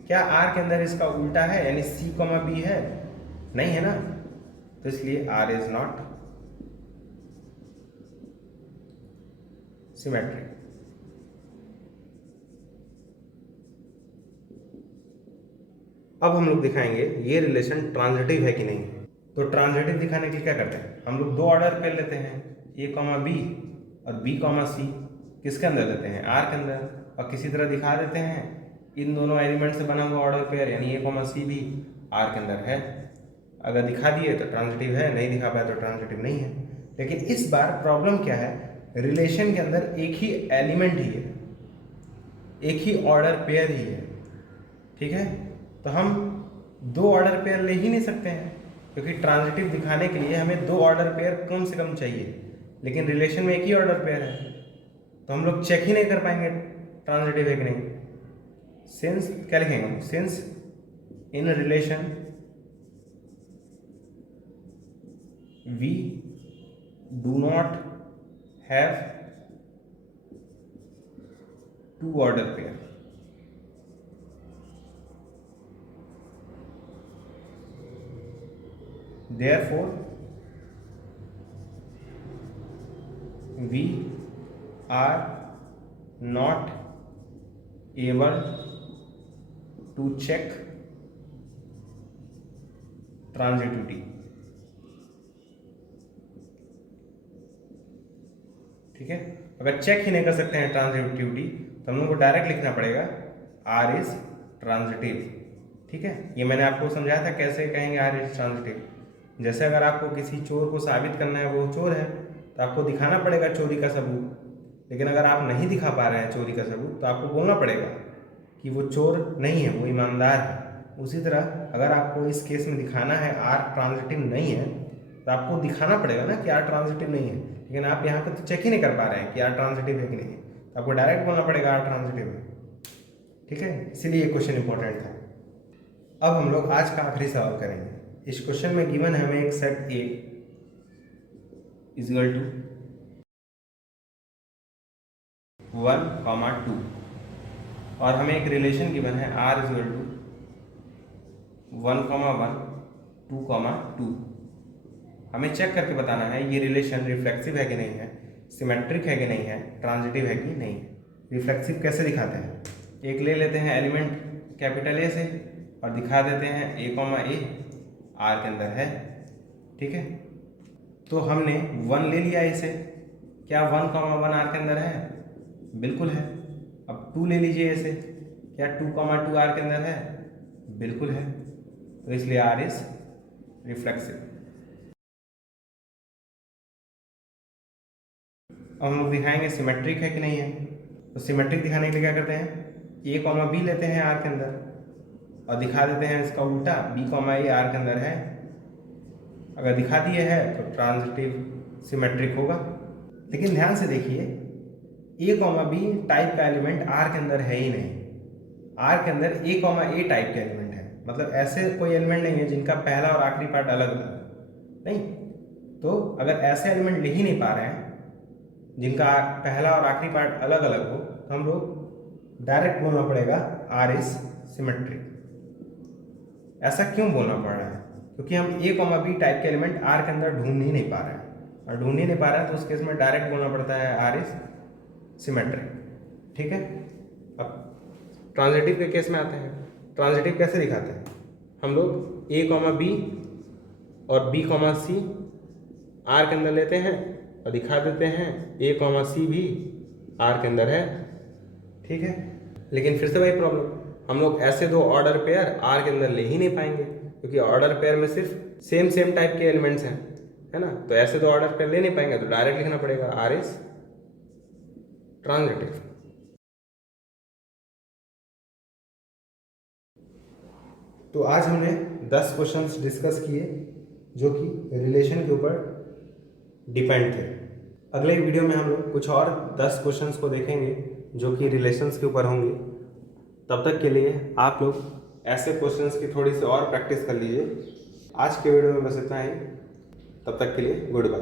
क्या आर के अंदर इसका उल्टा है यानी c, b है? नहीं है ना, तो इसलिए आर इज नॉट सिमेट्रिक। अब हम लोग दिखाएंगे ये रिलेशन ट्रांजिटिव है कि नहीं है। तो ट्रांजिटिव दिखाने के लिए क्या करते हैं, हम लोग दो ऑर्डर पेयर लेते हैं a, b और b, c किसके अंदर लेते हैं, आर के अंदर, और किसी तरह दिखा देते हैं इन दोनों एलिमेंट से बना हुआ ऑर्डर पेयर यानी a, c भी आर के अंदर है। अगर दिखा दिए तो ट्रांजिटिव है, नहीं दिखा पाया तो ट्रांजिटिव नहीं है। लेकिन इस बार प्रॉब्लम क्या है, रिलेशन के अंदर एक ही एलिमेंट ही है, एक ही ऑर्डर पेयर ही है। ठीक है, तो हम दो ऑर्डर पेयर ले ही नहीं सकते हैं, क्योंकि ट्रांजिटिव दिखाने के लिए हमें दो ऑर्डर पेयर कम से कम चाहिए, लेकिन रिलेशन में एक ही ऑर्डर पेयर है। तो हम लोग चेक ही नहीं कर पाएंगे ट्रांजिटिव है कि नहीं। सिंस क्या लिखेंगे हम, since in relation we do not have two order pair, therefore we are not able to check transitivity। ठीक है, अगर चेक ही नहीं कर सकते हैं ट्रांजिटिविटी तो हम लोग को डायरेक्ट लिखना पड़ेगा आर इज ट्रांजिटिव। ठीक है, ये मैंने आपको समझाया था कैसे कहेंगे आर इज ट्रांजिटिव। जैसे अगर आपको किसी चोर को साबित करना है वो चोर है तो आपको दिखाना पड़ेगा चोरी का सबूत, लेकिन अगर आप नहीं दिखा पा रहे हैं चोरी का सबूत तो आपको बोलना पड़ेगा कि वो चोर नहीं है, वो ईमानदार है। उसी तरह अगर आपको इस केस में दिखाना है आर ट्रांजिटिव नहीं है तो आपको दिखाना पड़ेगा ना कि आर ट्रांजिटिव नहीं है, लेकिन आप यहाँ पे तो चेक ही नहीं कर पा रहे हैं कि आर ट्रांजिटिव है कि नहीं है, तो आपको डायरेक्ट बोलना पड़ेगा आर ट्रांजिटिव है। ठीक है, इसीलिए ये क्वेश्चन इंपॉर्टेंट था। अब हम लोग आज का आखिरी सवाल करेंगे। इस क्वेश्चन में गिवन है हमें एक set A is equal to 1,2 और हमें एक रिलेशन गिवन है आर इज इक्वल टू 1,1 2,2। हमें चेक करके बताना है ये रिलेशन रिफ्लेक्सिव है कि नहीं है, सिमेट्रिक है कि नहीं है, ट्रांजिटिव है कि नहीं है। रिफ्लेक्सिव कैसे दिखाते हैं, एक ले लेते हैं एलिमेंट कैपिटल ए से और दिखा देते हैं ए आर के अंदर है। ठीक है, तो हमने 1 ले लिया इसे, क्या 1,1 आर के अंदर है, बिल्कुल है। अब 2 ले लीजिए इसे, क्या 2,2 आर के अंदर है, बिल्कुल है। तो इसलिए आर इज रिफ्लेक्सिव। अब हम लोग दिखाएंगे सिमेट्रिक है कि नहीं है। तो सिमेट्रिक दिखाने के लिए क्या करते हैं, ए बी लेते हैं आर के अंदर और दिखा देते हैं इसका उल्टा बी ए आर के अंदर है। अगर दिखा दिए है तो ट्रांजिटिव सिमेट्रिक होगा। लेकिन ध्यान से देखिए ए बी टाइप का एलिमेंट आर के अंदर है ही नहीं, आर के अंदर ए टाइप के एलिमेंट है। मतलब ऐसे कोई एलिमेंट नहीं है जिनका पहला और आखिरी पार्ट अलग अलग नहीं। तो अगर ऐसे एलिमेंट ले ही नहीं पा रहे हैं जिनका पहला और आखिरी पार्ट अलग अलग हो तो हम लोग डायरेक्ट बोलना पड़ेगा आर इज सिमेट्रिक। ऐसा क्यों बोलना पड़ रहा है, क्योंकि हम ए बी टाइप के एलिमेंट आर के अंदर ढूंढ ही नहीं पा रहे हैं, और ढूंढ ही नहीं पा रहे हैं तो उस केस में डायरेक्ट बोलना पड़ता है आर इज सिमेट्रिक। ठीक है, अब ट्रांजिटिव के केस में आते हैं। ट्रांजिटिव कैसे दिखाते हैं, हम लोग ए बी और बी सी आर के अंदर लेते हैं और दिखा देते हैं ए सी भी आर के अंदर है। ठीक है, लेकिन फिर से वही प्रॉब्लम, हम लोग ऐसे दो ऑर्डर पेयर आर के अंदर ले ही नहीं पाएंगे क्योंकि ऑर्डर पेयर में सिर्फ सेम टाइप के एलिमेंट्स हैं, है ना। तो ऐसे दो ऑर्डर पेयर ले नहीं पाएंगे तो डायरेक्ट लिखना पड़ेगा आर इज ट्रांजिटिव। तो आज हमने 10 क्वेश्चंस डिस्कस किए जो कि रिलेशन के ऊपर डिपेंड थे। अगले वीडियो में हम लोग कुछ और 10 क्वेश्चंस को देखेंगे जो कि रिलेशंस के ऊपर होंगे। तब तक के लिए आप लोग ऐसे क्वेश्चंस की थोड़ी सी और प्रैक्टिस कर लीजिए। आज के वीडियो में बस इतना ही, तब तक के लिए गुड बाय।